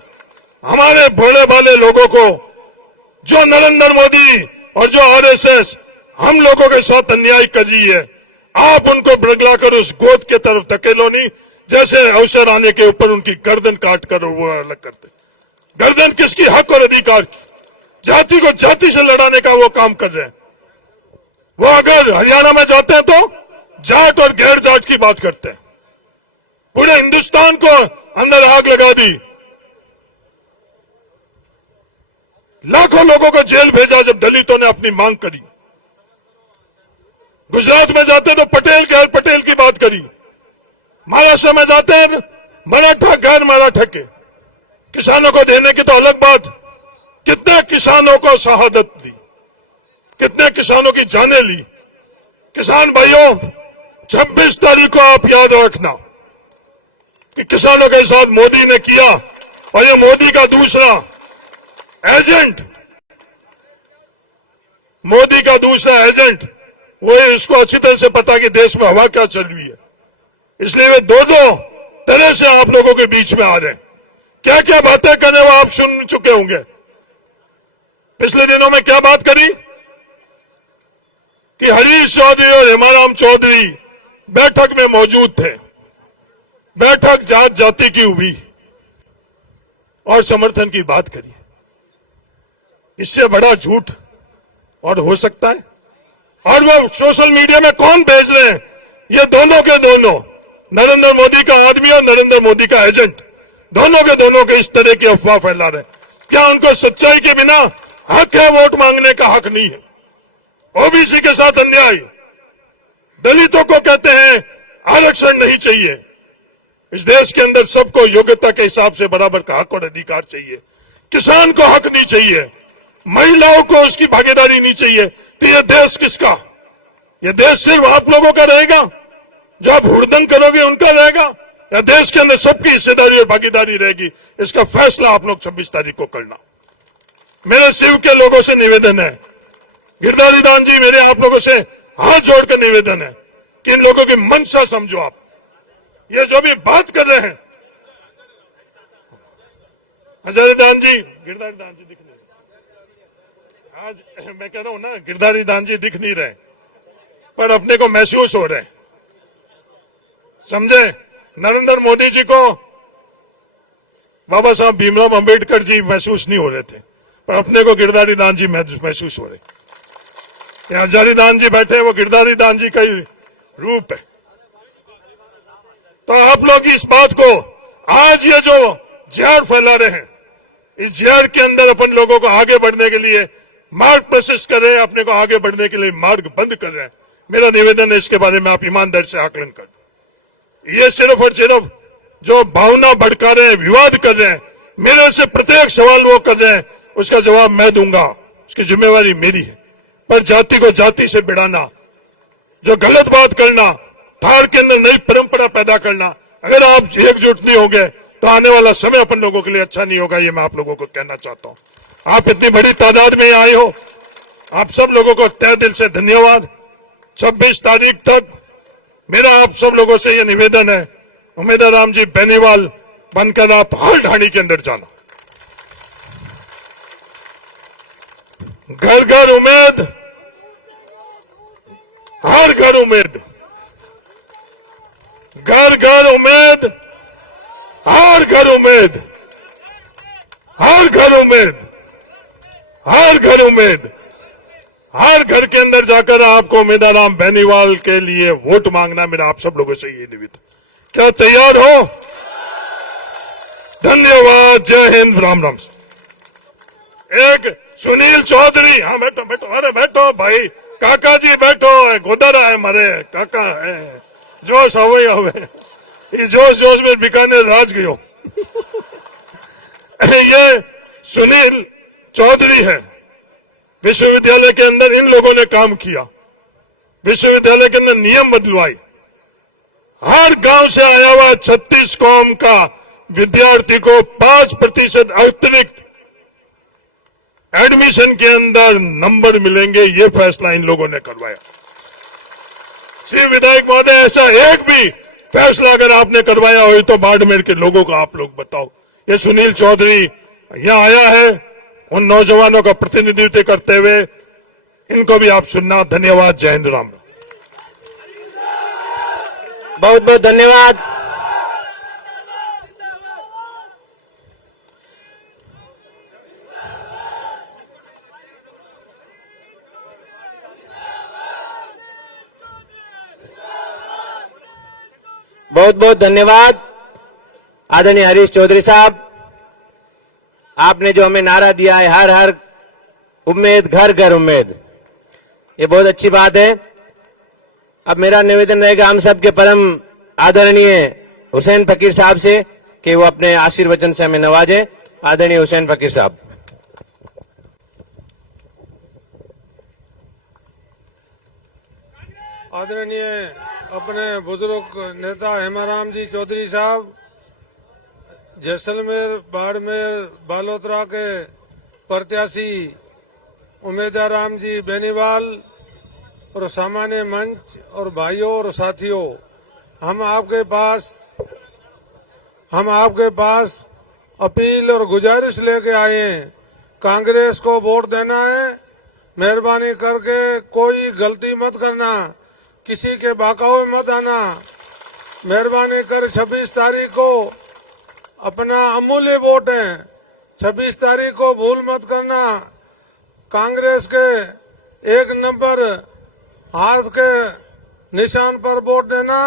हमारे भोले भाले लोगों को जो नरेंद्र मोदी और जो आरएसएस हम लोगों के साथ अन्याय कर रही है, आप उनको बरगलाकर उस गोद के तरफ धकेलो नहीं, जैसे अवसर आने के ऊपर उनकी गर्दन काट कर वो अलग करते। गर्दन किसकी? हक और अधिकार की। जाति को जाति से लड़ाने का वो काम कर रहे हैं। वो अगर हरियाणा में जाते हैं तो जाट और गैर जाट की बात करते हैं। पूरे हिंदुस्तान को अंदर आग लगा दी, लाखों लोगों को जेल भेजा जब दलितों ने अपनी मांग करी। गुजरात में जाते तो पटेल गैर पटेल की बात करी। महाराष्ट्र में जाते हैं मराठा गैर मराठा के। किसानों को देने की तो अलग बात, कितने किसानों को शहादत दी, कितने किसानों की जानें ली। किसान भाइयों, 26 तारीख को आप याद रखना कि किसानों के साथ मोदी ने किया, और ये मोदी का दूसरा एजेंट, मोदी का दूसरा एजेंट, वो इसको अच्छी तरह से पता कि देश में हवा क्या चल रही है, इसलिए वे दो तरह से आप लोगों के बीच में आ रहे हैं। क्या क्या बातें कर रहे हो आप सुन चुके होंगे। पिछले दिनों में क्या बात करी कि हरीश चौधरी और हेमाराम चौधरी बैठक में मौजूद थे, बैठक जात जाति की हुई और समर्थन की बात करी। इससे बड़ा झूठ और हो सकता है? और वो सोशल मीडिया में कौन भेज रहे हैं? ये दोनों के दोनों, नरेंद्र मोदी का आदमी और नरेंद्र मोदी का एजेंट, दोनों के इस तरह की अफवाह फैला रहे। क्या उनको सच्चाई के बिना हक है? वोट मांगने का हक नहीं है। ओबीसी के साथ अन्याय, दलितों को कहते हैं आरक्षण नहीं चाहिए। इस देश के अंदर सबको योग्यता के हिसाब से बराबर का हक और अधिकार चाहिए। किसान को हक नहीं चाहिए, महिलाओं को उसकी भागीदारी नहीं चाहिए। तो यह देश किसका? यह देश सिर्फ आप लोगों का रहेगा? जो आप हुड़दंग करोगे उनका रहेगा, या देश के अंदर सबकी हिस्सेदारी और भागीदारी रहेगी? इसका फैसला आप लोग 26 तारीख को करना। मेरे शिव के लोगों से निवेदन है, गिरधारी दान जी, मेरे आप लोगों से हाथ जोड़कर निवेदन है कि इन लोगों की मंशा समझो। आप ये जो भी बात कर रहे हैं, हजारी दान जी, गिरधारी दान जी दिख नहीं रहे आज, मैं कह रहा हूं ना, गिरधारी दान जी दिख नहीं रहे, पर अपने को महसूस हो रहे, समझे? नरेंद्र मोदी जी को बाबा साहब भीमराव अंबेडकर जी महसूस नहीं हो रहे थे, पर अपने को गिरधारी दान जी महसूस हो रहे। हजारी दान जी बैठे, वो गिरधारी दान जी का ही रूप है। तो आप लोग इस बात को, आज ये जो जहर फैला रहे हैं, इस जहर के अंदर अपन लोगों को आगे बढ़ने के लिए मार्ग प्रशस्त कर रहे हैं, अपने को आगे बढ़ने के लिए मार्ग बंद कर रहे हैं। मेरा निवेदन है, इसके बारे में आप ईमानदारी से आकलन कर। ये सिर्फ और सिर्फ जो भावना भड़का रहे हैं, विवाद कर रहे हैं, मेरे से प्रत्येक सवाल वो कर रहे हैं, उसका जवाब मैं दूंगा, उसकी जिम्मेवारी मेरी है। पर जाति को जाति से भिड़ाना, जो गलत बात करना, थार के अंदर नई परंपरा पैदा करना, अगर आप एकजुट नहीं होंगे तो आने वाला समय अपन लोगों के लिए अच्छा नहीं होगा। ये मैं आप लोगों को कहना चाहता हूं। आप इतनी बड़ी तादाद में आए हो, आप सब लोगों को तहे दिल से धन्यवाद। 26 तारीख तक मेरा आप सब लोगों से यह निवेदन है, उमेदवार राम जी बेनीवाल बनकर आप हर ढाणी के अंदर जाना। घर घर उम्मीद, हर घर उम्मीद, घर घर उम्मीद, हर घर उम्मीद, हर घर उम्मीद, हर घर उम्मीद, हर घर के अंदर जाकर आपको उमेदवार राम बेनीवाल के लिए वोट मांगना। मेरा आप सब लोगों से ये निवेदन, क्या तैयार हो? धन्यवाद, जय हिंद, राम राम। एक सुनील चौधरी, हाँ बैठो बैठो, अरे बैठो भाई, काका जी बैठो, गोदारा है हमारे काका है, जोश हवे इस जोश में बीकानेर राज गयो। ये सुनील चौधरी है। विश्वविद्यालय के अंदर इन लोगों ने काम किया, विश्वविद्यालय के अंदर नियम बदलवाए, हर गांव से आया हुआ 36 कौम का विद्यार्थी को 5% अतिरिक्त एडमिशन के अंदर नंबर मिलेंगे, ये फैसला इन लोगों ने करवाया। श्री विधायक महोदय, ऐसा एक भी फैसला अगर आपने करवाया हो तो बाड़मेर के लोगों को आप लोग बताओ। ये सुनील चौधरी यहां आया है, उन नौजवानों का प्रतिनिधित्व करते हुए, इनको भी आप सुनना। धन्यवाद। जय हिंद, राम। बहुत बहुत धन्यवाद। बहुत बहुत धन्यवाद आदरणीय हरीश चौधरी साहब। आपने जो हमें नारा दिया है, हर हर उम्मीद घर घर उम्मीद, ये बहुत अच्छी बात है। अब मेरा निवेदन रहेगा हम सब के परम आदरणीय हुसैन फकीर साहब से कि वो अपने आशीर्वचन से हमें नवाजे। आदरणीय हुसैन फकीर साहब। आदरणीय अपने बुजुर्ग नेता हेमाराम जी चौधरी साहब, जैसलमेर, बाड़मेर, बालोतरा के प्रत्याशी उमेदवार राम जी बेनीवाल और सामान्य मंच और भाइयों और साथियों, हम आपके पास अपील और गुजारिश लेके आए हैं। कांग्रेस को वोट देना है, मेहरबानी करके कोई गलती मत करना, किसी के बहकावे मत आना। मेहरबानी कर 26 तारीख को अपना अमूल्य वोट है, 26 तारीख को भूल मत करना। कांग्रेस के 1 नंबर हाथ के निशान पर वोट देना।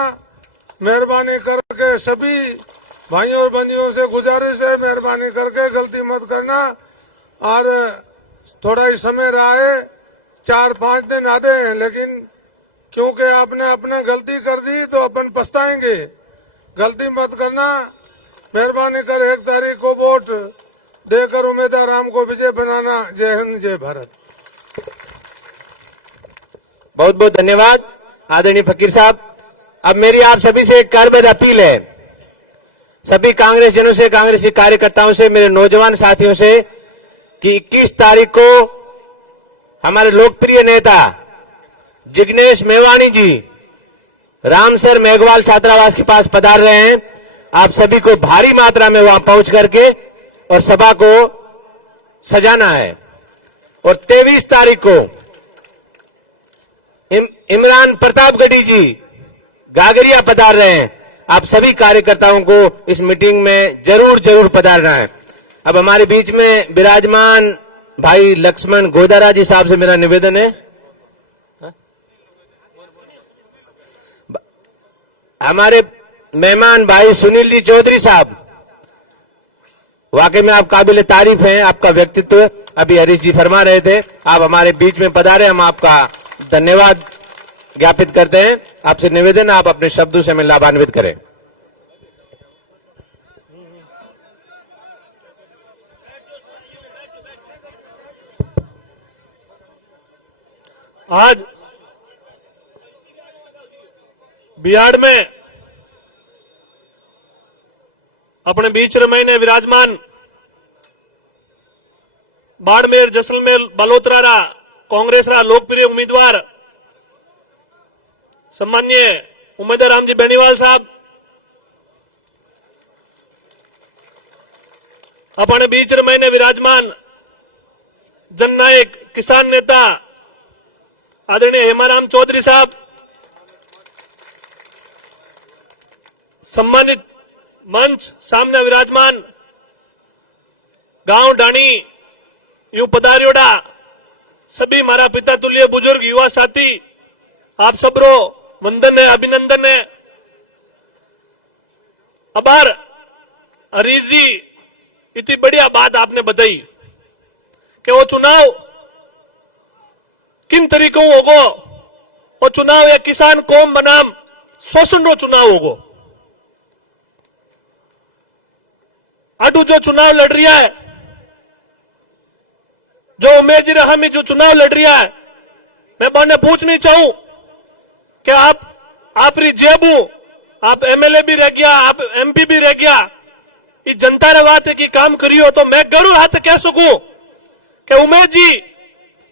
मेहरबानी करके सभी भाइयों और बंदियों से गुजारिश है, मेहरबानी करके गलती मत करना। और थोड़ा ही समय रहा है, 4-5 दिन आधे हैं, लेकिन क्योंकि आपने अपने गलती कर दी तो अपन पछताएंगे। गलती मत करना, मेहरबानी कर 1 तारीख को वोट देकर उम्मीदवार राम को विजय बनाना। जय हिंद, जय भारत। बहुत बहुत धन्यवाद आदरणीय फकीर साहब। अब मेरी आप सभी से एक कारगर अपील है, सभी कांग्रेस जनों से, कांग्रेसी कार्यकर्ताओं से, मेरे नौजवान साथियों से कि 21 तारीख को हमारे लोकप्रिय नेता जिग्नेश मेवाणी जी रामसर मेघवाल छात्रावास के पास पधार रहे हैं। आप सभी को भारी मात्रा में वहां पहुंच करके और सभा को सजाना है। और 23 तारीख को इमरान प्रतापगढ़ी जी गागरिया पधार रहे हैं। आप सभी कार्यकर्ताओं को इस मीटिंग में जरूर जरूर पधारना है। अब हमारे बीच में विराजमान भाई लक्ष्मण गोदारा जी साहब से मेरा निवेदन है, हमारे मेहमान भाई सुनील जी चौधरी साहब, वाकई में आप काबिल तारीफ हैं, आपका व्यक्तित्व अभी हरीश जी फरमा रहे थे, आप हमारे बीच में पधारे, हम आपका धन्यवाद ज्ञापित करते हैं। आपसे निवेदन, आप अपने शब्दों से हमें लाभान्वित करें। आज बिहार में अपने बीच रमैने विराजमान बाड़मेर, जैसलमेर, बालोतरा रा कांग्रेस रा लोकप्रिय उम्मीदवार सम्मान्य उमेदवार राम जी बेनीवाल साहब, अपने बीच रमैने विराजमान जननायक किसान नेता आदरणीय हेमाराम चौधरी साहब, सम्मानित मंच सामने विराजमान गांव डाणी यू पधारियोड़ा सभी मारा पिता तुल्य बुजुर्ग युवा साथी, आप सबरो वंदन है, अभिनंदन है। अबार हरीश जी इतनी बढ़िया बात आपने बताई कि वो चुनाव किन तरीकों होगो, वो चुनाव या किसान कौम बनाम शोषण रो चुनाव होगो। आडू जो चुनाव लड़ रहा है, जो उमेश जी हामी जो चुनाव लड़ रहा है, मैं बने पूछनी चाहूं कि आप आपरी जेबू आप एमएलए भी रह गया, आप एमपी भी रह गया, ये जनता रे बात है कि काम करियो। तो मैं गरुड़ हाथ कह सकूं कि उमेश जी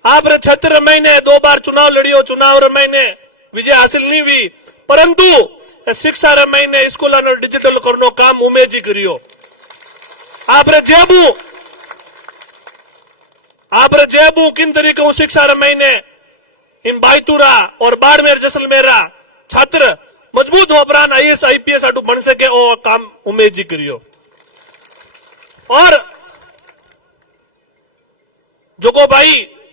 आप 76 महीने 2 बार चुनाव लड़ियो, चुनाव रे महीने विजय हासिल नहीं हुई, परंतु शिक्षा रे महीने स्कूल डिजिटल करनो काम उमेश जी करियो। आप जेबू किन तरीके शिक्षा रे महीने इन बाईतूरा और बाड़मेर जैसलमेरा छात्र मजबूत हो प्राण आईएएस आईपीएस आटू बन सके ओ काम उमेश जी करियो। और जो को भाई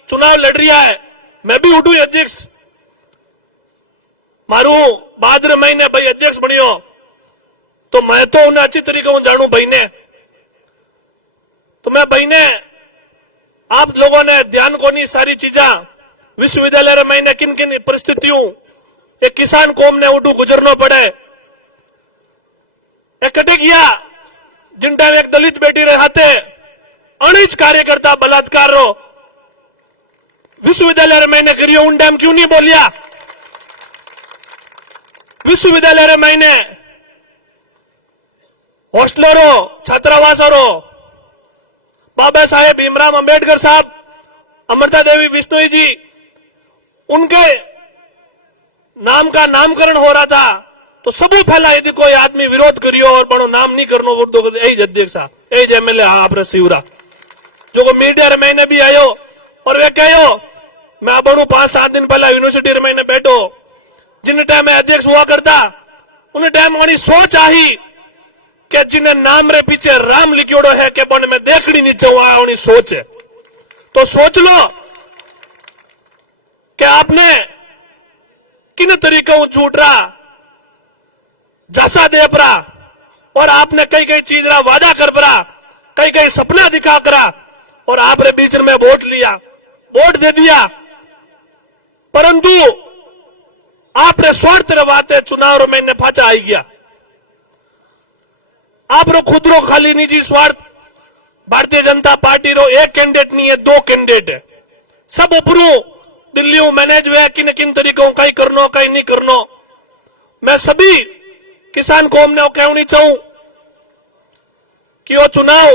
चुनाव लड़ रहा है, मैं भी उठू अध्यक्ष, मारू भाद्र महीने भाई अध्यक्ष बनियो, तो मैं तो उन्हें अच्छी तरीके जानू भाई ने। तो मैं भाई ने आप लोगों ने ध्यान को नहीं सारी चीजा विश्वविद्यालय रे महीने किन किन परिस्थितियों एक किसान कौम ने उठू गुजरना पड़े, एक कटे गया जिन टाइम एक दलित बेटी रहते अनिज कार्यकर्ता बलात्कार रो विश्वविद्यालय रे महीने करियो, उन टाइम क्यों नहीं बोलिया? विश्वविद्यालय रे महीने हॉस्टलरो छात्रावासरो बाबा साहेब भीमराव अंबेडकर साहब, अमृता देवी बिश्नोई जी, उनके नाम का नामकरण हो रहा था, तो सबू फैला यदि कोई आदमी विरोध करियो और बड़ो नाम नहीं करनो वो यही अध्यक्ष यही एमएलए आप शिवरा जो को मीडिया रे महीने भी आयो और वे कहो मैं बनू 5-7 दिन पहला यूनिवर्सिटी रे महीने बैठो, जिन टाइम में अध्यक्ष हुआ करता उन टाइम वाली सोच आई कि जिन्हें नाम रे पीछे राम लिखोड़ो है कि बन में देखनी नहीं चाहिए सोच है। तो सोच लो कि आपने किन तरीकों झूठ रहा जैसा दे परा, और आपने कई कई चीज रहा वादा कर परा, कई कई सपना दिखा करा, और आपने बीच में वोट लिया, वोट दे दिया, परंतु आपने स्वार्थ रवाते चुनाव में फाचा आई गया। आप रो खुद रो खाली निजी स्वार्थ, भारतीय जनता पार्टी रो एक कैंडिडेट नहीं है 2 कैंडिडेट है, सब उपरू दिल्ली मैनेज हुए किन किन तरीकों कहीं करनो कहीं नहीं करनो। मैं सभी किसान कौम ने कहनी चाहूं कि वो चुनाव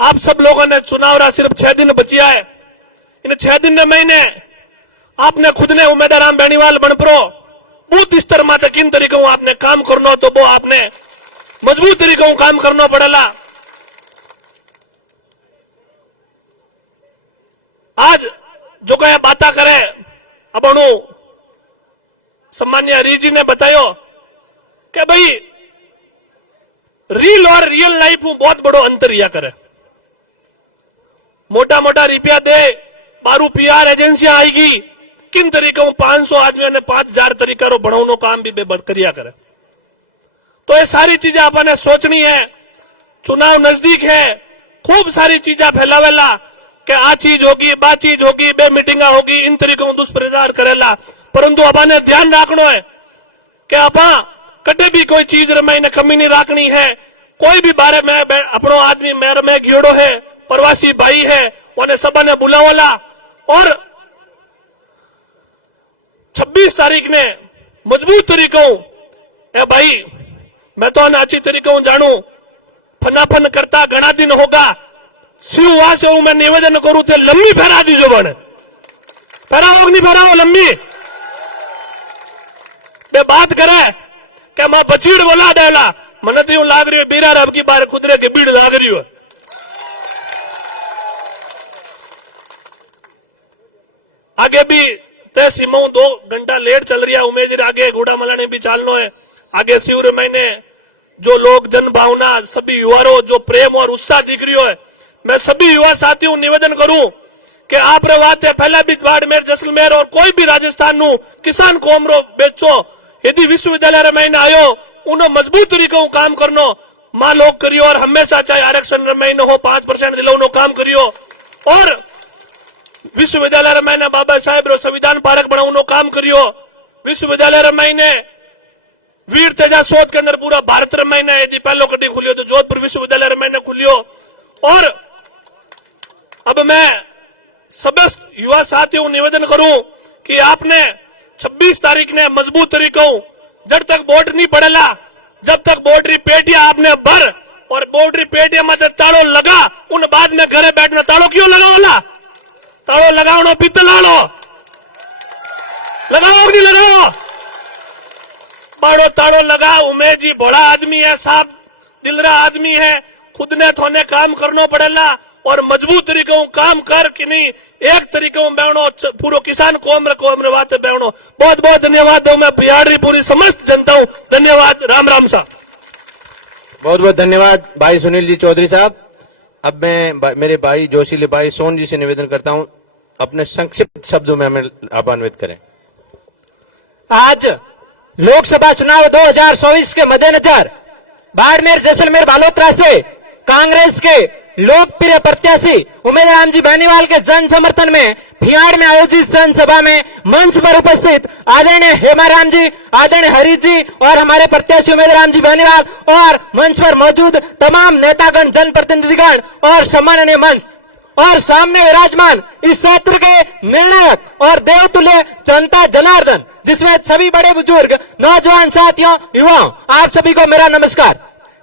आप सब लोगों ने चुनाव रहा सिर्फ 6 दिन बचिया है, इन 6 दिन के महीने आपने खुद ने उम्मीदवार बेनीवाल बनपरो बूथ स्तर माते किन तरीकों आपने काम करनो, तो वो आपने मजबूत तरीकों काम करना पड़ेला। आज जो कहे बाता करे अब सम्मान्य रीजी ने बतायो कि भाई रील और रियल लाइफ में बहुत बड़ो अंतर या करे, मोटा मोटा रुपया दे बारू पीआर एजेंसियां आएगी, किन तरीकों 500 आदमियों ने 5000 तरीका रो बढ़ानो काम भी बेबद करिया करे। तो ये सारी चीजें आपने सोचनी है, चुनाव नजदीक है, खूब सारी चीजें फैलावेला कि आ चीज होगी बा चीज होगी बे मीटिंग होगी, इन तरीकों दुष्प्रचार करेला, परंतु अपने ध्यान रखना है कि आपा कटे भी कोई चीज मैंने कमी नहीं रखनी है। कोई भी बारे में अपनो आदमी मेरे में घेड़ो है, प्रवासी भाई है, उन्हें सबा ने बुलावला, और 26 तारीख ने मजबूत तरीकों ए भाई मैं तो अच्छी तरीकों जानू फनाफन करता घना दिन होगा, शिव से मैं निवेदन करूं थे लंबी फहरा दीजो, बन फहराओ नहीं फहराओ लंबी बे बात करे कि मां पचीड़ बोला डाला मन तो यूं लाग रही है बीरा रब की बार कुदरे के भीड़ लाग रही है। आगे भी तय सीमाओं 2 घंटा लेट चल रही है, उमेश आगे घोड़ा मलाने भी चालनो है, आगे शिविर महीने जो लोग जन भावना सभी युवाओं जो प्रेम और उत्साह दिख रही है, मैं सभी युवा साथियों निवेदन करूं कि आप रवाते है पहला भी बाड़मेर जैसलमेर और कोई भी राजस्थान नु किसान कौम रो बेचो, यदि विश्वविद्यालय रे महीने आयो उन्हें मजबूत तरीकों काम करनो मां लोग करियो, और हमेशा चाहे आरक्षण रे महीने हो 5% दिलानो काम करियो, और विश्वविद्यालय रे महीने बाबा साहेब रो संविधान पारक बनाउनो काम करियो, विश्वविद्यालय रे महीने वीर तेजा शोध के अंदर पूरा भारत रे महीने यदि पहलो कटी खुलियो तो जोधपुर विश्वविद्यालय रे महीने खुलियो। और अब मैं सभी युवा साथियों निवेदन करूं कि आपने 26 तारीख ने मजबूत तरीकों जब तक वोट नहीं पड़ेला, जब तक बोर्डरी पेटियां आपने भर और बोर्डरी पेटियां मत ताड़ो लगा, उन बाद में घरे बैठना ताड़ो क्यों लगाओला? ताड़ो लगाओ पित्तलाड़ो लगाओ नहीं लगाओ, बाड़ो ताड़ो लगा। उमेश जी बड़ा आदमी है, साफ दिलरा आदमी है, खुद ने थोने काम करना पड़ेला और मजबूत तरीके से काम कर कि नहीं एक तरीके में बैठो पूरो किसान कौम रे वाते बैठो। बहुत बहुत धन्यवाद दो मैं पियाड़ी पूरी समस्त जनता हूं। धन्यवाद, राम राम सा। बहुत बहुत धन्यवाद भाई सुनील जी चौधरी साहब। अब मैं मेरे भाई जोशीले भाई सोन जी से निवेदन करता हूं, अपने संक्षिप्त शब्दों में हमें लाभान्वित करें। आज लोकसभा चुनाव 2024 के मद्देनजर बाड़मेर, जैसलमेर, बालोतरा से कांग्रेस के लोकप्रिय प्रत्याशी उमेश राम जी बेनीवाल के जन समर्थन में भियाड़ में आयोजित जनसभा में मंच पर उपस्थित आदरणीय हेमाराम जी, आदरणीय हरीश जी और हमारे प्रत्याशी उमेश राम जी बेनीवाल और मंच पर मौजूद तमाम नेतागण, जनप्रतिनिधिगण और सम्माननीय मंच और सामने विराजमान इस क्षेत्र के निर्णायक और देवतुल्य जनता जनार्दन, जिसमें सभी बड़े बुजुर्ग, नौजवान साथियों, युवाओं, आप सभी को मेरा नमस्कार।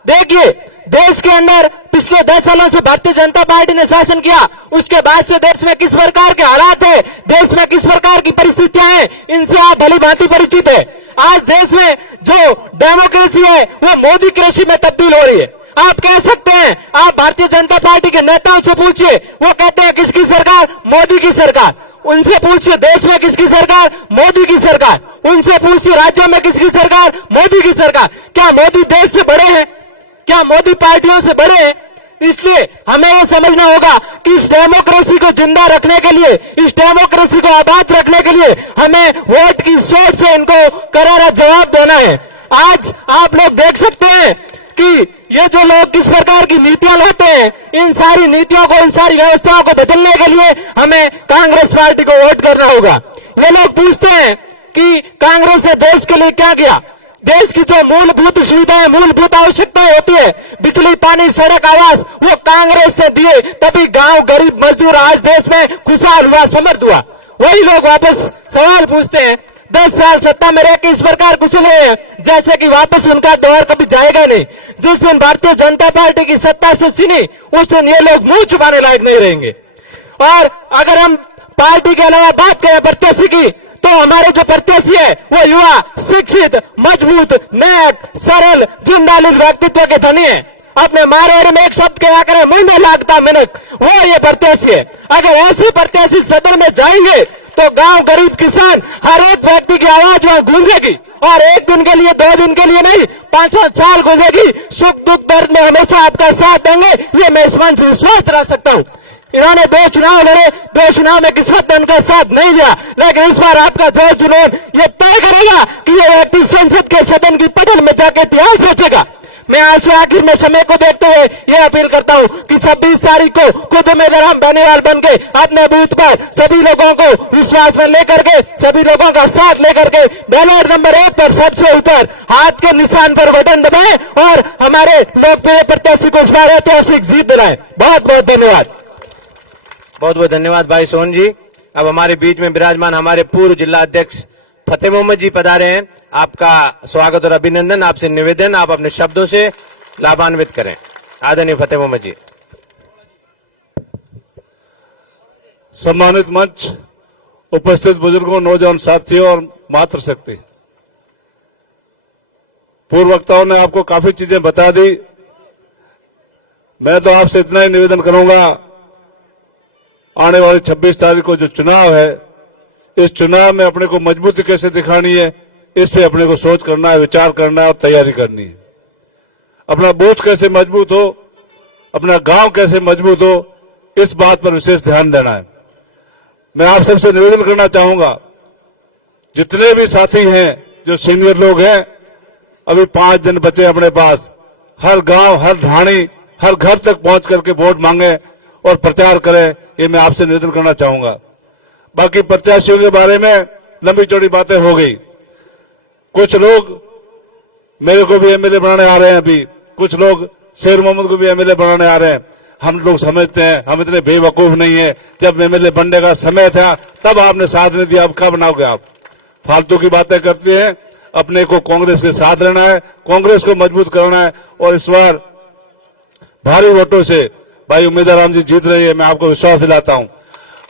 देखिए, देश के अंदर पिछले 10 सालों से भारतीय जनता पार्टी ने शासन किया, उसके बाद से देश में किस प्रकार के हालात है, देश में किस प्रकार की परिस्थितियां हैं, इनसे आप भली भांति परिचित है। आज देश में जो डेमोक्रेसी है वो मोदी कृषि में तब्दील हो रही है। आप कह सकते हैं, आप भारतीय जनता पार्टी के नेताओं से पूछिए, वो कहते हैं किसकी सरकार? मोदी की सरकार। उनसे पूछिए देश में किसकी सरकार? मोदी की सरकार। उनसे पूछिए राज्यों में किसकी सरकार? मोदी की सरकार। क्या मोदी देश से बड़े हैं? क्या मोदी पार्टियों से बड़े हैं? इसलिए हमें ये समझना होगा कि इस डेमोक्रेसी को जिंदा रखने के लिए, इस डेमोक्रेसी को आबाद रखने के लिए हमें वोट की सोच से इनको करारा जवाब देना है। आज आप लोग देख सकते हैं कि ये जो लोग किस प्रकार की नीतियां लाते हैं, इन सारी नीतियों को, इन सारी व्यवस्थाओं को बदलने के लिए हमें कांग्रेस पार्टी को वोट करना होगा। ये लोग पूछते हैं कि कांग्रेस ने देश के लिए क्या किया। देश की जो मूलभूत सुविधाएं, मूलभूत आवश्यकताएं होती है, बिजली, पानी, सड़क, आवास, वो कांग्रेस ने दिए, तभी गांव, गरीब, मजदूर आज देश में खुशहाल हुआ, समृद्ध हुआ। वही लोग वापस सवाल पूछते हैं, 10 साल सत्ता में रह के इस प्रकार कुचले हैं जैसे कि वापस उनका दौर कभी जाएगा नहीं। जिस दिन भारतीय जनता पार्टी की सत्ता से सीनी, उस दिन ये लोग मुंह छुपाने लायक नहीं रहेंगे। और अगर हम पार्टी के अलावा बात करें प्रत्याशी की, तो हमारे जो प्रत्याशी है वो युवा, शिक्षित, मजबूत, नेक, सरल, जिंदादिल व्यक्तित्व के धनी है। अपने मारवाड़ी में एक शब्द कहा करें, मुंह में लागता मिनक, वो ये प्रत्याशी है। अगर ऐसे प्रत्याशी सदन में जाएंगे तो गांव, गरीब, किसान, हर एक व्यक्ति की आवाज वहां गूंजेगी और एक दिन के लिए, 2 दिन के लिए नहीं, 5-5 साल गूंजेगी। सुख दुख दर्द में हमेशा आपका साथ देंगे, ये मैं इस मन से विश्वास दिला सकता हूँ। इन्होंने 2 चुनाव लड़े, 2 चुनाव में किस्मत ने उनका साथ नहीं दिया, लेकिन इस बार आपका जो जुनून ये तय करेगा कि ये व्यक्ति संसद के सदन की पटल में जाकर इतिहास रचेगा। मैं आपसे आखिर में समय को देखते हुए यह अपील करता हूं कि 26 तारीख को खुद उम्मीदवार हम बेनीवाल बन के अपने बूथ पर सभी लोगों को विश्वास में लेकर के, सभी लोगों का साथ लेकर के बैलेट नंबर 1 पर सबसे ऊपर हाथ के निशान पर बटन दबाएं और हमारे लोकप्रिय प्रत्याशी को इस बार ऐतिहासिक जीत दिलाएं। बहुत बहुत धन्यवाद। बहुत बहुत धन्यवाद भाई सोन जी। अब हमारे बीच में विराजमान हमारे पूर्व जिला अध्यक्ष फतेह मोहम्मद जी पधारे हैं। आपका स्वागत और अभिनंदन। आपसे निवेदन, आप अपने शब्दों से लाभान्वित करें। आदरणीय फतेह मोहम्मद जी। सम्मानित मंच, उपस्थित बुजुर्गों, नौजवान साथियों और मातृशक्ति, पूर्व वक्ताओं ने आपको काफी चीजें बता दी। मैं तो आपसे इतना ही निवेदन करूंगा, आने वाली 26 तारीख को जो चुनाव है, इस चुनाव में अपने को मजबूती कैसे दिखानी है, इस पे अपने को सोच करना है, विचार करना है और तैयारी करनी है। अपना बूथ कैसे मजबूत हो, अपना गांव कैसे मजबूत हो, इस बात पर विशेष ध्यान देना है। मैं आप सबसे निवेदन करना चाहूंगा, जितने भी साथी हैं जो सीनियर लोग हैं, अभी 5 दिन बचे अपने पास, हर गांव, हर ढाणी, हर घर तक पहुंच करके वोट मांगे और प्रचार करें, ये मैं आपसे निवेदन करना चाहूंगा। बाकी प्रत्याशियों के बारे में लंबी चौड़ी बातें हो गई। कुछ लोग मेरे को भी एमएलए बनाने आ रहे हैं, अभी कुछ लोग शेर मोहम्मद को भी एमएलए बनाने आ रहे हैं। हम लोग समझते हैं, हम इतने बेवकूफ नहीं है। जब एमएलए बनने का समय था तब आपने साथ नहीं दिया, अब क्या बनाओगे आप? फालतू की बातें करती हैं। अपने को कांग्रेस के साथ रहना है, कांग्रेस को मजबूत करना है और इस बार भारी वोटों से भाई उम्मीदवार राम जी जीत रही है। मैं आपको विश्वास दिलाता हूं,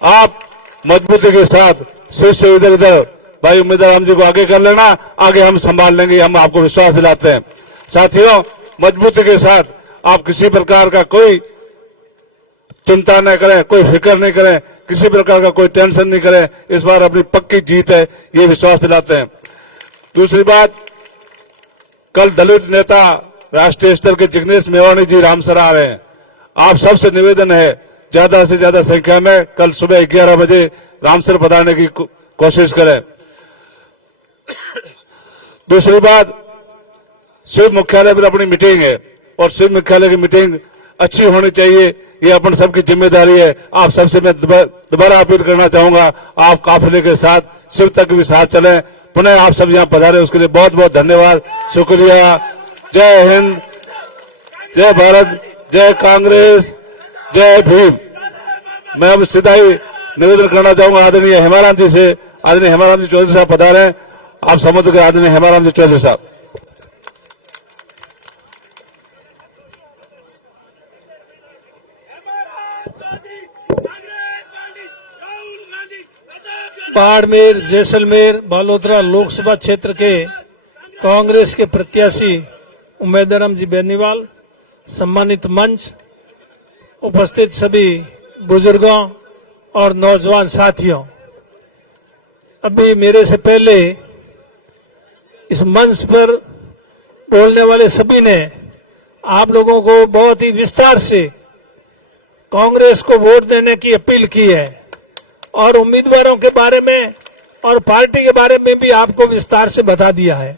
आप मजबूती के साथ सिर से इधर उधर भाई उम्मीदवार राम जी को आगे कर लेना, आगे हम संभाल लेंगे, हम आपको विश्वास दिलाते हैं। साथियों, मजबूती के साथ आप किसी प्रकार का कोई चिंता न करें, कोई फिक्र नहीं करें, किसी प्रकार का कोई टेंशन नहीं करें। इस बार अपनी पक्की जीत है, ये विश्वास दिलाते हैं। दूसरी बात, कल दलित नेता राष्ट्रीय स्तर के जिग्नेश मेवाणी जी रामसर आ रहे हैं। आप सबसे निवेदन है, ज्यादा से ज्यादा संख्या में कल सुबह 11 बजे रामसर पधारने की कोशिश करें। दूसरी बात, शिव मुख्यालय पर अपनी मीटिंग है और शिव मुख्यालय की मीटिंग अच्छी होनी चाहिए, ये अपन सबकी जिम्मेदारी है। आप सबसे मैं दोबारा अपील करना चाहूंगा, आप काफिले के साथ शिव तक भी साथ चलें। पुनः आप सब यहाँ पधारे, उसके लिए बहुत बहुत धन्यवाद, शुक्रिया। जय हिंद, जय भारत, जय कांग्रेस, जय भीम। मैं अब सीधा ही निवेदन करना चाहूंगा आदरणीय हेमाराम जी से। आदरणीय हेमाराम जी चौधरी साहब पधारे, आप समुद्र के आदरणीय हेमाराम जी चौधरी साहब। बाड़मेर, जैसलमेर, बालोतरा लोकसभा क्षेत्र के कांग्रेस के प्रत्याशी उम्मीदवार राम जी बेनीवाल, सम्मानित मंच, उपस्थित सभी बुजुर्गों और नौजवान साथियों, अभी मेरे से पहले इस मंच पर बोलने वाले सभी ने आप लोगों को बहुत ही विस्तार से कांग्रेस को वोट देने की अपील की है और उम्मीदवारों के बारे में और पार्टी के बारे में भी आपको विस्तार से बता दिया है।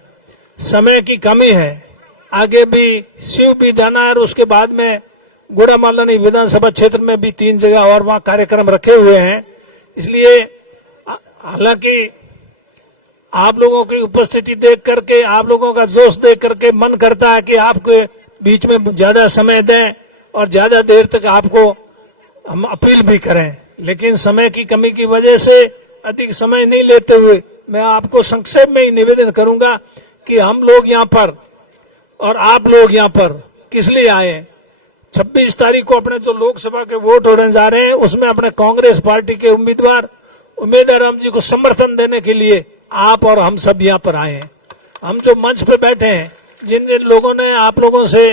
समय की कमी है, आगे भी शिव भी जाना है और उसके बाद में गुड़ामालानी विधानसभा क्षेत्र में भी 3 जगह और वहां कार्यक्रम रखे हुए हैं। इसलिए हालांकि आप लोगों की उपस्थिति देख करके, आप लोगों का जोश देख करके मन करता है कि आपके बीच में ज्यादा समय दें और ज्यादा देर तक आपको हम अपील भी करें, लेकिन समय की कमी की वजह से अधिक समय नहीं लेते हुए मैं आपको संक्षेप में ही निवेदन करूंगा कि हम लोग यहाँ पर और आप लोग यहाँ पर किस लिए आए हैं। 26 तारीख को अपने जो लोकसभा के वोट होने जा रहे हैं उसमें अपने कांग्रेस पार्टी के उम्मीदवार राम जी को समर्थन देने के लिए आप और हम सब यहाँ पर आए हैं। हम जो मंच पे बैठे हैं, जिन जिन लोगों ने आप लोगों से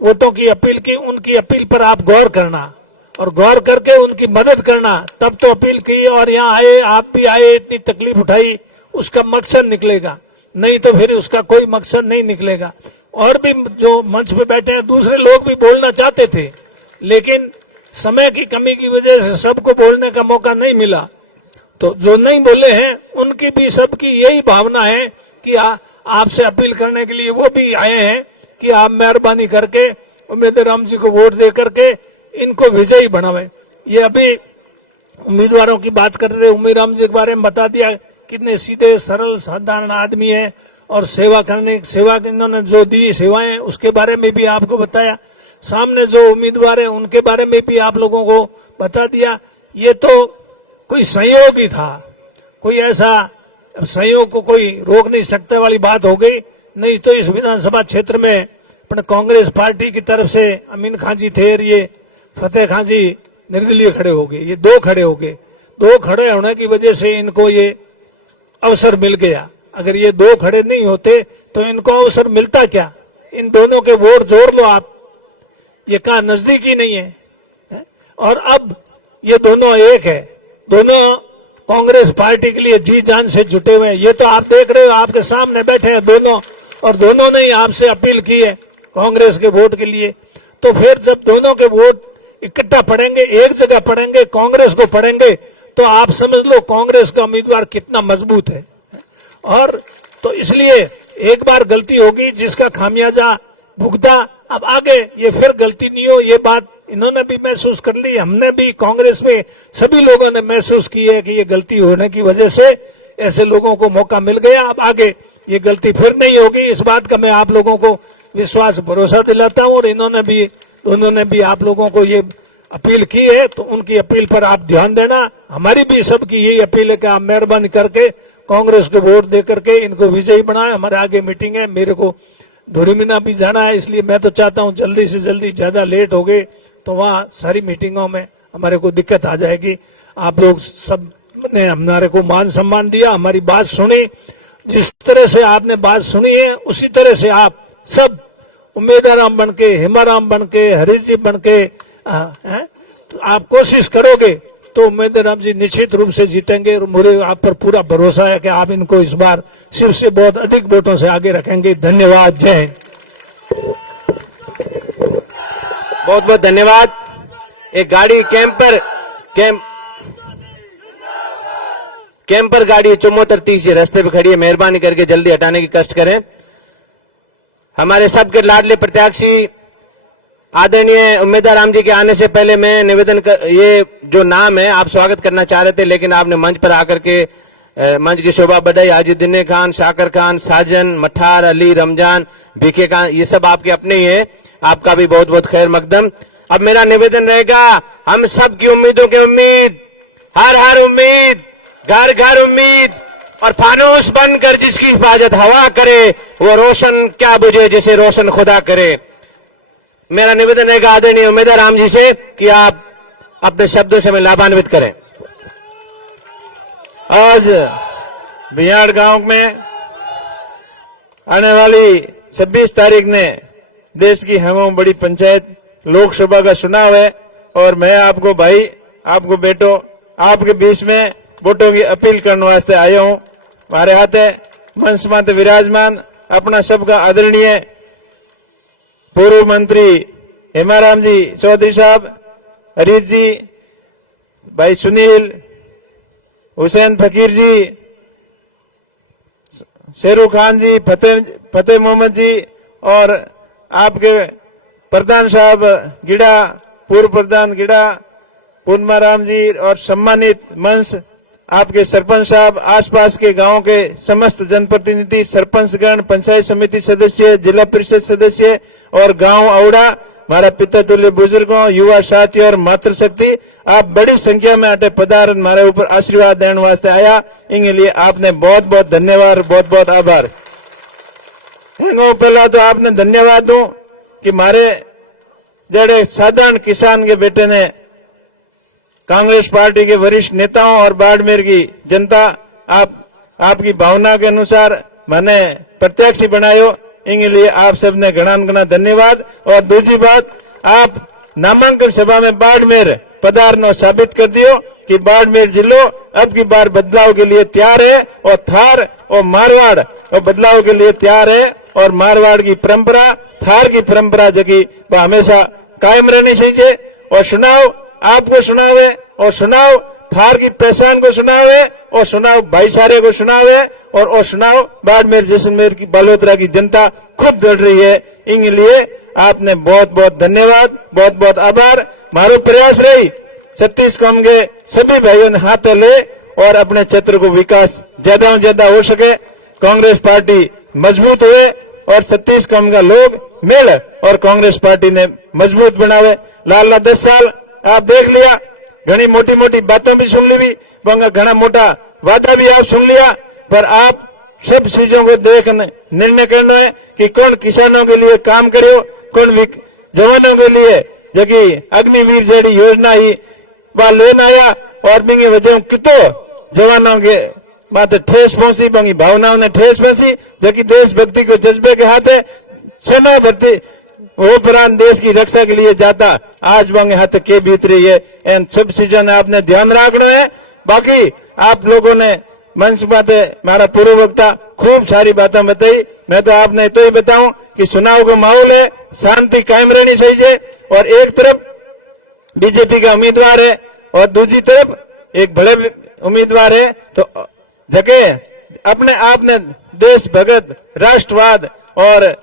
वोटों की अपील की, उनकी अपील पर आप गौर करना और गौर करके उनकी मदद करना, तब तो अपील की और यहाँ आए, आप भी आए, इतनी तकलीफ उठाई, उसका मकसद निकलेगा, नहीं तो फिर उसका कोई मकसद नहीं निकलेगा। और भी जो मंच पे बैठे हैं दूसरे लोग भी बोलना चाहते थे, लेकिन समय की कमी की वजह से सबको बोलने का मौका नहीं मिला। तो जो नहीं बोले हैं उनकी भी सबकी यही भावना है कि आपसे अपील करने के लिए वो भी आए हैं कि आप मेहरबानी करके उम्मीदवार राम जी को वोट दे करके इनको विजयी बनावे। ये अभी उम्मीदवारों की बात कर रहे, उम्मीदवार राम जी के बारे में बता दिया, कितने सीधे सरल साधारण आदमी है और सेवा इन्होंने जो दी सेवाएं उसके बारे में भी आपको बताया। सामने जो उम्मीदवार है उनके बारे में भी आप लोगों को बता दिया। ये तो कोई संयोग ही था, कोई ऐसा संयोग को कोई रोक नहीं सकते वाली बात हो गई। नहीं तो इस विधानसभा क्षेत्र में अपने कांग्रेस पार्टी की तरफ से अमीन खान जी थे और ये फतेह खान जी निर्दलीय खड़े हो गए, ये 2 खड़े हो गए। 2 खड़े होने की वजह से इनको ये अवसर मिल गया। अगर ये 2 खड़े नहीं होते तो इनको अवसर मिलता क्या? इन दोनों के वोट जोड़ लो आप, ये कहाँ नजदीकी नहीं है। और अब ये दोनों एक है, दोनों कांग्रेस पार्टी के लिए जी जान से जुटे हुए हैं। ये तो आप देख रहे हो, आपके सामने बैठे हैं दोनों, और दोनों ने ही आपसे अपील की है कांग्रेस के वोट के लिए। तो फिर जब दोनों के वोट इकट्ठा पड़ेंगे, एक जगह पड़ेंगे, कांग्रेस को पड़ेंगे, तो आप समझ लो कांग्रेस का उम्मीदवार कितना मजबूत है। और तो इसलिए एक बार गलती होगी जिसका खामियाजा भुगता, अब आगे ये फिर गलती नहीं हो, ये बात इन्होंने भी महसूस कर ली, हमने भी कांग्रेस में सभी लोगों ने महसूस की है कि ये गलती होने की वजह से ऐसे लोगों को मौका मिल गया। अब आगे ये गलती फिर नहीं होगी, इस बात का मैं आप लोगों को विश्वास भरोसा दिलाता हूं। और इन्होंने भी, दोनों ने भी आप लोगों को ये अपील की है, तो उनकी अपील पर आप ध्यान देना। हमारी भी सबकी यही अपील है कि आप मेहरबानी करके कांग्रेस को वोट दे करके इनको विजयी बनाए। हमारे आगे मीटिंग है, मेरे को धुरीमीना भी जाना है, इसलिए मैं तो चाहता हूं जल्दी से जल्दी, ज्यादा लेट हो गए तो वहां सारी मीटिंगों में हमारे को दिक्कत आ जाएगी। आप लोग सब ने हमारे को मान सम्मान दिया, हमारी बात सुनी। जिस तरह से आपने बात सुनी है उसी तरह से आप सब उम्मीदवार बन के, हेमाराम बन के, हरीश जी बन के तो आप कोशिश करोगे तो उम्मीदवार जी निश्चित रूप से जीतेंगे। और मुझे आप पर पूरा भरोसा है कि आप इनको इस बार शिव से बहुत अधिक वोटों से आगे रखेंगे। धन्यवाद, जय हिंद। बहुत बहुत धन्यवाद। एक गाड़ी कैंपर गाड़ी 7430 रास्ते पे खड़ी है, मेहरबानी करके जल्दी हटाने की कष्ट करें। हमारे सबके लाडले प्रत्याशी आदरणीय उम्मीदवार राम जी के आने से पहले मैं ये जो नाम है आप स्वागत करना चाह रहे थे, लेकिन आपने मंच पर आकर के मंच की शोभा बढ़ाई। आजिद्दीन खान, शाकर खान, साजन, मठार, अली, रमजान, भीखे खान, ये सब आपके अपने ही है। आपका भी बहुत बहुत खैर मकदम। अब मेरा निवेदन रहेगा, हम सब की उम्मीदों के उम्मीद, हर हर उम्मीद, घर घर उम्मीद, और फानूस बनकर जिसकी हिफाजत हवा करे वो रोशन क्या बुझे जिसे रोशन खुदा करे। मेरा निवेदन रहेगा आदरणीय उम्मीदवार राम जी से कि आप अपने शब्दों से हमें लाभान्वित करें। आज बिहाड़ गांव में आने वाली 26 तारीख ने देश की हम बड़ी पंचायत लोकसभा का चुनाव है, और मैं आपको भाई, आपको बेटो, आपके बीच में वोटों की अपील करने वास्ते आया हूं। हमारे हाथ है मंच माते विराजमान अपना सबका आदरणीय पूर्व मंत्री हेमाराम जी चौधरी साहब, हरीश जी, भाई सुनील, हुसैन फकीर जी, शेरू खान जी, फतेह मोहम्मद जी, और आपके प्रधान साहब गिड़ा, पूर्व प्रधान गिड़ा पूर्णमाराम जी, और सम्मानित मंच आपके सरपंच साहब, आसपास के गांव के समस्त जनप्रतिनिधि, सरपंचगण, पंचायत समिति सदस्य, जिला परिषद सदस्य और गांव औड़ा, हमारा पिता तुल्य बुजुर्गों, युवा साथी और मातृशक्ति, आप बड़ी संख्या में अटे पधार हमारे ऊपर आशीर्वाद देने वास्ते आया। इनके लिए आपने बहुत बहुत धन्यवाद, बहुत बहुत आभार। पहला तो आपने धन्यवाद दूं कि मारे जड़े साधारण किसान के बेटे ने कांग्रेस पार्टी के वरिष्ठ नेताओं और बाड़मेर की जनता आपकी भावना के अनुसार मैंने प्रत्याशी बनायो। इनके लिए आप सबने घना धन्यवाद। और दूसरी बात, आप नामांकन सभा में बाड़मेर पधारना साबित कर दियो कि बाड़मेर जिलो अब की बार बदलाव के लिए तैयार है, और थार और मारवाड़ और बदलाव के लिए तैयार है। और मारवाड़ की परंपरा, थार की परंपरा जगी वो हमेशा कायम रहनी चाहिए। और चुनाव आपको सुनावे, और सुनाव थार की पहचान को सुनावे, और सुनाव भाईचारे को सुनावे, और सुनाव बाड़मेर जैसलमेर की बालोतरा की जनता खुद लड़ रही है। इनके लिए आपने बहुत बहुत धन्यवाद, बहुत बहुत आभार। मारो प्रयास रही 36 कौम के सभी भाइयों ने हाथ ले और अपने क्षेत्र को विकास ज्यादा से ज्यादा हो सके, कांग्रेस पार्टी मजबूत हुए और 36 कौम का लोग मिल और कांग्रेस पार्टी ने मजबूत बनावे। लाला 10 साल आप देख लिया, घनी मोटी मोटी बातों भी सुन ली, घना मोटा वादा भी आप सुन लिया, पर आप सब चीजों को देख निर्णय करना है कि कौन किसानों के लिए काम करे, कौन जवानों के लिए जबकि अग्निवीर जड़ी योजना ही वह लेन आया, और बिंगे वजह कितो जवानों के माते ठेस पहुंची, बंगी भावनाओं ने ठेस पहुंची, जबकि देशभक्ति को जज्बे के हाथ है सेना भर्ती वो प्राण देश की रक्षा के लिए जाता, आज बंगे हाथ के बीत रही है। इन सब चीजों ने आपने ध्यान रखना है। बाकी आप लोगों ने मंच बातें, हमारा पूर्व वक्ता खूब सारी बातें बताई, मैं तो आपने तो ही बताऊं कि चुनाव का माहौल है, शांति कायम रहनी चाहिए। और एक तरफ बीजेपी का उम्मीदवार है और दूसरी तरफ एक बड़े उम्मीदवार है, तो जगह अपने आप ने देश भगत, राष्ट्रवाद और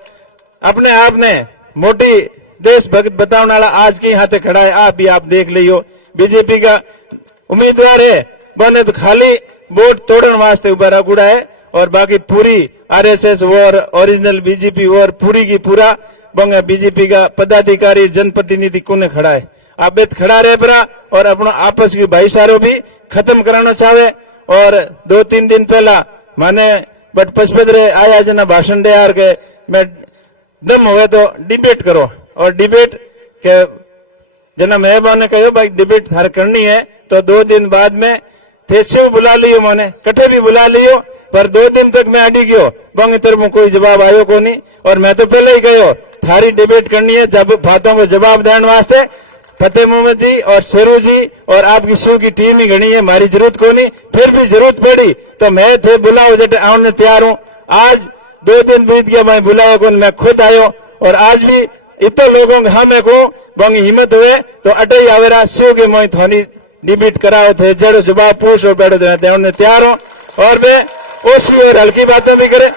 अपने आप ने मोटी देश भगत बताने वाला आज के हाथे खड़ा है। आप भी आप देख लियो, बीजेपी का उम्मीदवार है बने तो खाली वोट तोड़ने वास्ते उभा गुड़ा है, और बाकी पूरी आरएसएस और ओरिजिनल बीजेपी और पूरी की पूरा बंगा बीजेपी का पदाधिकारी जनप्रतिनिधि कोने खड़ा है। आप खड़ा रहे परा और अपना आपस की भाईचारो भी खत्म कराना चाहे। और 2-3 दिन पहला माने बट पचपदरे आया जना भाषण दे यार के मैं दम हुए तो डिबेट करो और डिबेट के जना मेहमान ने कहो भाई डिबेट थार करनी है तो 2 दिन बाद में थे शिव बुला लियो मैंने कटे भी बुला लियो पर 2 दिन तक मैं अड़ी गयो बंग तरफ में कोई जवाब आयो को नहीं और मैं तो पहले ही गयो थारी डिबेट करनी है जब बातों को जवाब देने वास्ते फतेह मोहम्मद जी और शेरू जी और आपकी शिव की टीम ही घनी है हमारी जरूरत को नहीं फिर भी जरूरत पड़ी तो मैं थे बुलाओ जटे आने तैयार हूँ आज 2 दिन बीत गया मैं बुलाया को मैं खुद आयो और आज भी इतने लोगों के हम को बंगी हिम्मत हुए तो अटे ही आवेरा शिव के मोई थोड़ी डिबेट कराओ थे जड़ जवाब पूछ और बैठो थे उन्हें तैयार हो और वे ओसी और हल्की बातें भी करे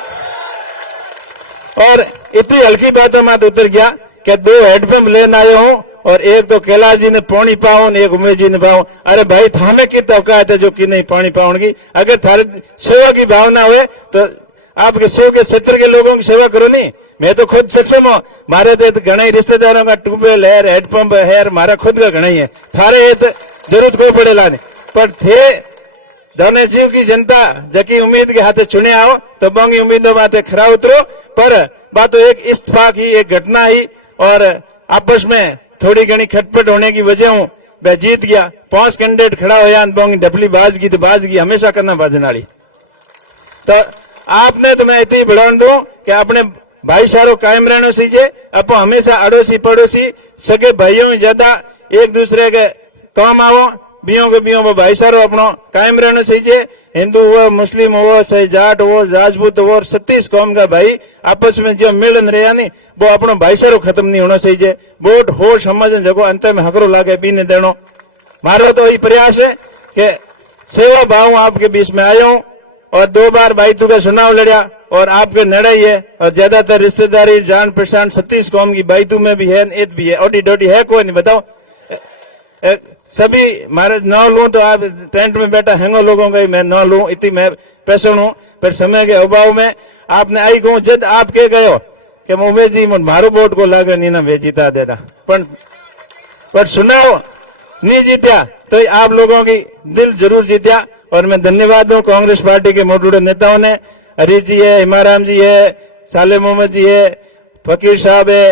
और इतनी हल्की बातों में उतर गया कि 2 हेडपंप लेने आयो हूँ और एक तो कैलाश जी ने पानी पाओ एक उमेश जी ने पाओ अरे भाई थामे की औकात है जो कि नहीं पानी पाओगी अगर थारे सेवा की भावना हुए तो आपके शिव के क्षेत्र के लोगों की सेवा करो नहीं मैं तो खुद सक्षम हूँ मारे तो घना ही रिश्तेदारों का ट्यूबवेल है हेडपंप है मारा खुद का घना ही है थारे जरूरत को पड़े लाने पर थे दोनों जीव की जनता जकी उम्मीद के हाथे चुने आओ तो बंगी उम्मीदों बातें खरा उतरो पर बात तो एक इस्तेफाक ही एक घटना ही और आपस में थोड़ी घनी खटपट होने की वजह हूँ मैं जीत गया 5 कैंडिडेट खड़ा होया बंगी डफली बाज की हमेशा करना बाजन वाली तो आपने तो मैं इतनी बढ़ान दूं कि अपने भाईचारो कायम रहना चाहिए अपो हमेशा अड़ोसी पड़ोसी सगे भाइयों ज्यादा एक दूसरे के काम आओ बियों के बियों वो भाईचारो अपनो कायम रहना चाहिए हिंदू हो मुस्लिम हो चाहे जाट हो राजपूत हो और 36 कौम का भाई आपस में जो मिलन रहा नहीं वो अपनो भाईचारो खत्म नहीं होना चाहिए वोट हो समझ जगह अंत में हकरो लागे पीने देनो मारो तो यही प्रयास है कि सेवा भाव आपके बीच में आया हूँ और 2 बार बाईतू का चुनाव लड़ा और आपके नड़ा ही है और ज्यादातर रिश्तेदारी जान पहचान 36 कौम की बाईतू में भी है ईद भी है ओडी डोडी है कोई नहीं बताओ सभी मारे न लूं तो आप टेंट में बैठा हैंगो लोगों का मैं न लूं इतनी मैं पैसे हूं पर समय के अभाव में आपने आई कहूं जब आप कह गयो कि उमेश जी मारो वोट को लागे नहीं ना वे जीता देता पर सुनाओ नहीं जीत्या तो आप लोगों की दिल जरूर जीत्या और मैं धन्यवाद दूं कांग्रेस पार्टी के मोटूडे नेताओं ने हरीश जी है हिमाराम जी है साले मोहम्मद जी है फकीर साहब है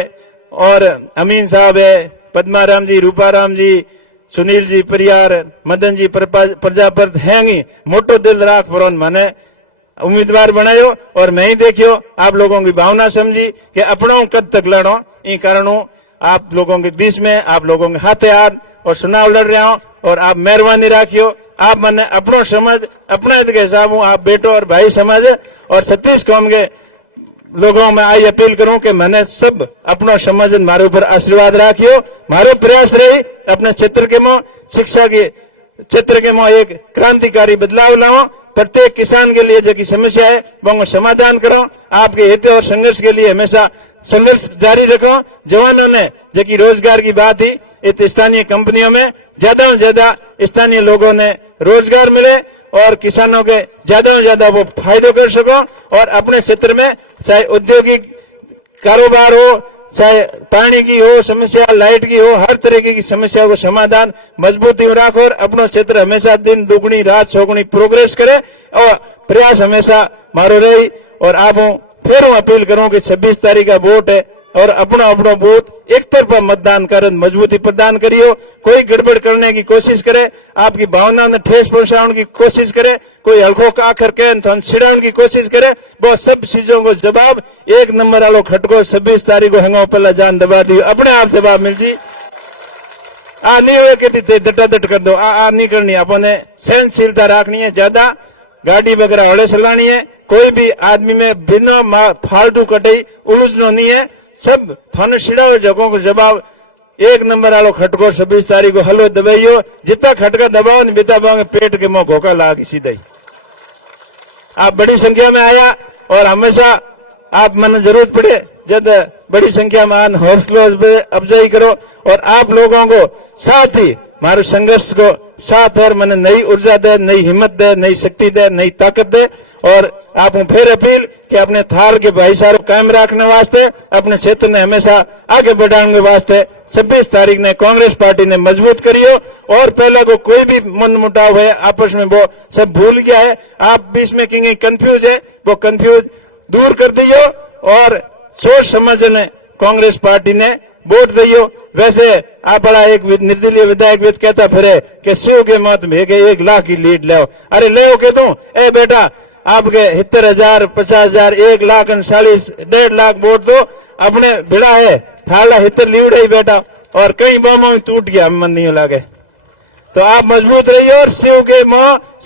और अमीन साहब है पद्माराम जी रूपाराम जी सुनील जी परियार मदन जी प्रजापत हैंगी मोटो दिल राख पर मैंने उम्मीदवार बनायो और मैं ही देखियो आप लोगों की भावना समझी कि अपनों कद तक लड़ो इन कारणों आप लोगों के बीच में आप लोगों के हाथे हाथ और चुनाव लड़ रहा हूं और आप मेहरबानी राखियो आप मैंने अपनो समझ अपने हित के हिसाब हूँ आप बेटो और भाई समझ और 36 कौम के लोगों में आई अपील करूं कि मैंने सब अपना समझ मारे ऊपर आशीर्वाद राखियो मारो प्रयास रही अपने क्षेत्र के में शिक्षा के क्षेत्र के में एक क्रांतिकारी बदलाव लाओ प्रत्येक किसान के लिए जो की समस्या है वो समाधान करो आपके हित और संघर्ष के लिए हमेशा संघर्ष जारी रखो जवानों ने जो की रोजगार की बात ही इत स्थानीय कंपनियों में ज्यादा से ज्यादा स्थानीय लोगों ने रोजगार मिले और किसानों के ज्यादा से ज्यादा वो फायदे कर सको और अपने क्षेत्र में चाहे औद्योगिक कारोबार हो चाहे पानी की हो समस्या लाइट की हो हर तरीके की समस्या को समाधान मजबूती रखो और अपना क्षेत्र हमेशा दिन दुगनी रात चौगुनी प्रोग्रेस करे और प्रयास हमेशा मारो रही और आप फिर अपील करूं कि 26 तारीख का वोट है और अपना अपना वोट एक तरफा मतदान कर मजबूती प्रदान करियो कोई गड़बड़ करने की कोशिश करे आपकी भावनाओं ने ठेस पहुंचाने की कोशिश करे कोई हल्को का आखिर के छिड़ाने की कोशिश करे वो सब चीजों को जवाब 1 नंबर वालों खटको 26 तारीख को हंगो पहला जान दबा दियो अपने आप जवाब मिल जी आ नहीं हुए कि दटादट कर दो आ नहीं करनी अपने सहनशीलता रखनी है ज्यादा गाड़ी वगैरह हौले चलानी है कोई भी आदमी में बिना फालतू कटई उलझनो नहीं है सब फन छिड़ाओ जगहों को जवाब 1 नंबर वालों खटको 26 तारीख को हलो दबाइयो जितना खटका दबाओ न बिता पाओगे पेट के मुंह घोका लाग सीधा ही आप बड़ी संख्या में आया और हमेशा आप मन जरूरत पड़े जब बड़ी संख्या में आन हौसला अफजाई करो और आप लोगों को साथ ही हमारे संघर्ष को साथ है, मैंने नई ऊर्जा दे, नई हिम्मत दे, नई शक्ति दे, नई ताकत दे। और आप फिर अपील कि अपने थाल के भाईचारे कायम रखने वास्ते, अपने क्षेत्र ने हमेशा आगे बढ़ाने वास्ते 26 तारीख ने कांग्रेस पार्टी ने मजबूत करियो। और पहले को कोई भी मन मुटाव है आपस में वो सब भूल गया है। आप बीच में कहीं कंफ्यूज है, वो कंफ्यूज दूर कर दियो और सोच समझने कांग्रेस पार्टी ने वोट दियो। वैसे आप बड़ा एक निर्दलीय विधायक विद कहता फिरे कि शिव के मत भेगे 1 लाख की लीड ले। अरे ले के तू ए बेटा आपके 70,000 50,000 1 लाख 40 1.5 लाख वोट दो अपने भिड़ा है थाला हितर लीड है बेटा। और कई बमों में टूट गया मन नहीं लगे तो आप मजबूत रहिए। और शिव के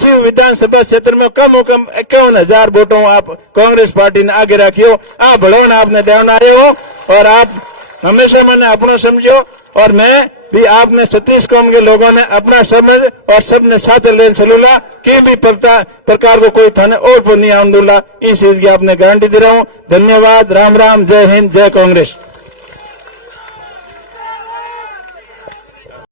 शिव विधानसभा क्षेत्र में कम से कम 51,000 वोटों आप कांग्रेस पार्टी ने आगे रखियो। आप भड़ोन आपने ध्यान आए हो और आप हमेशा मैंने अपना समझो। और मैं भी आपने 36 कौम के लोगों ने अपना समझ और सबने साथ लेन चलूला कि भी प्रकार को कोई थाने और पर नहीं आंदोला। इस चीज की आपने गारंटी दे रहा हूँ। धन्यवाद। राम राम। जय हिंद। जय कांग्रेस।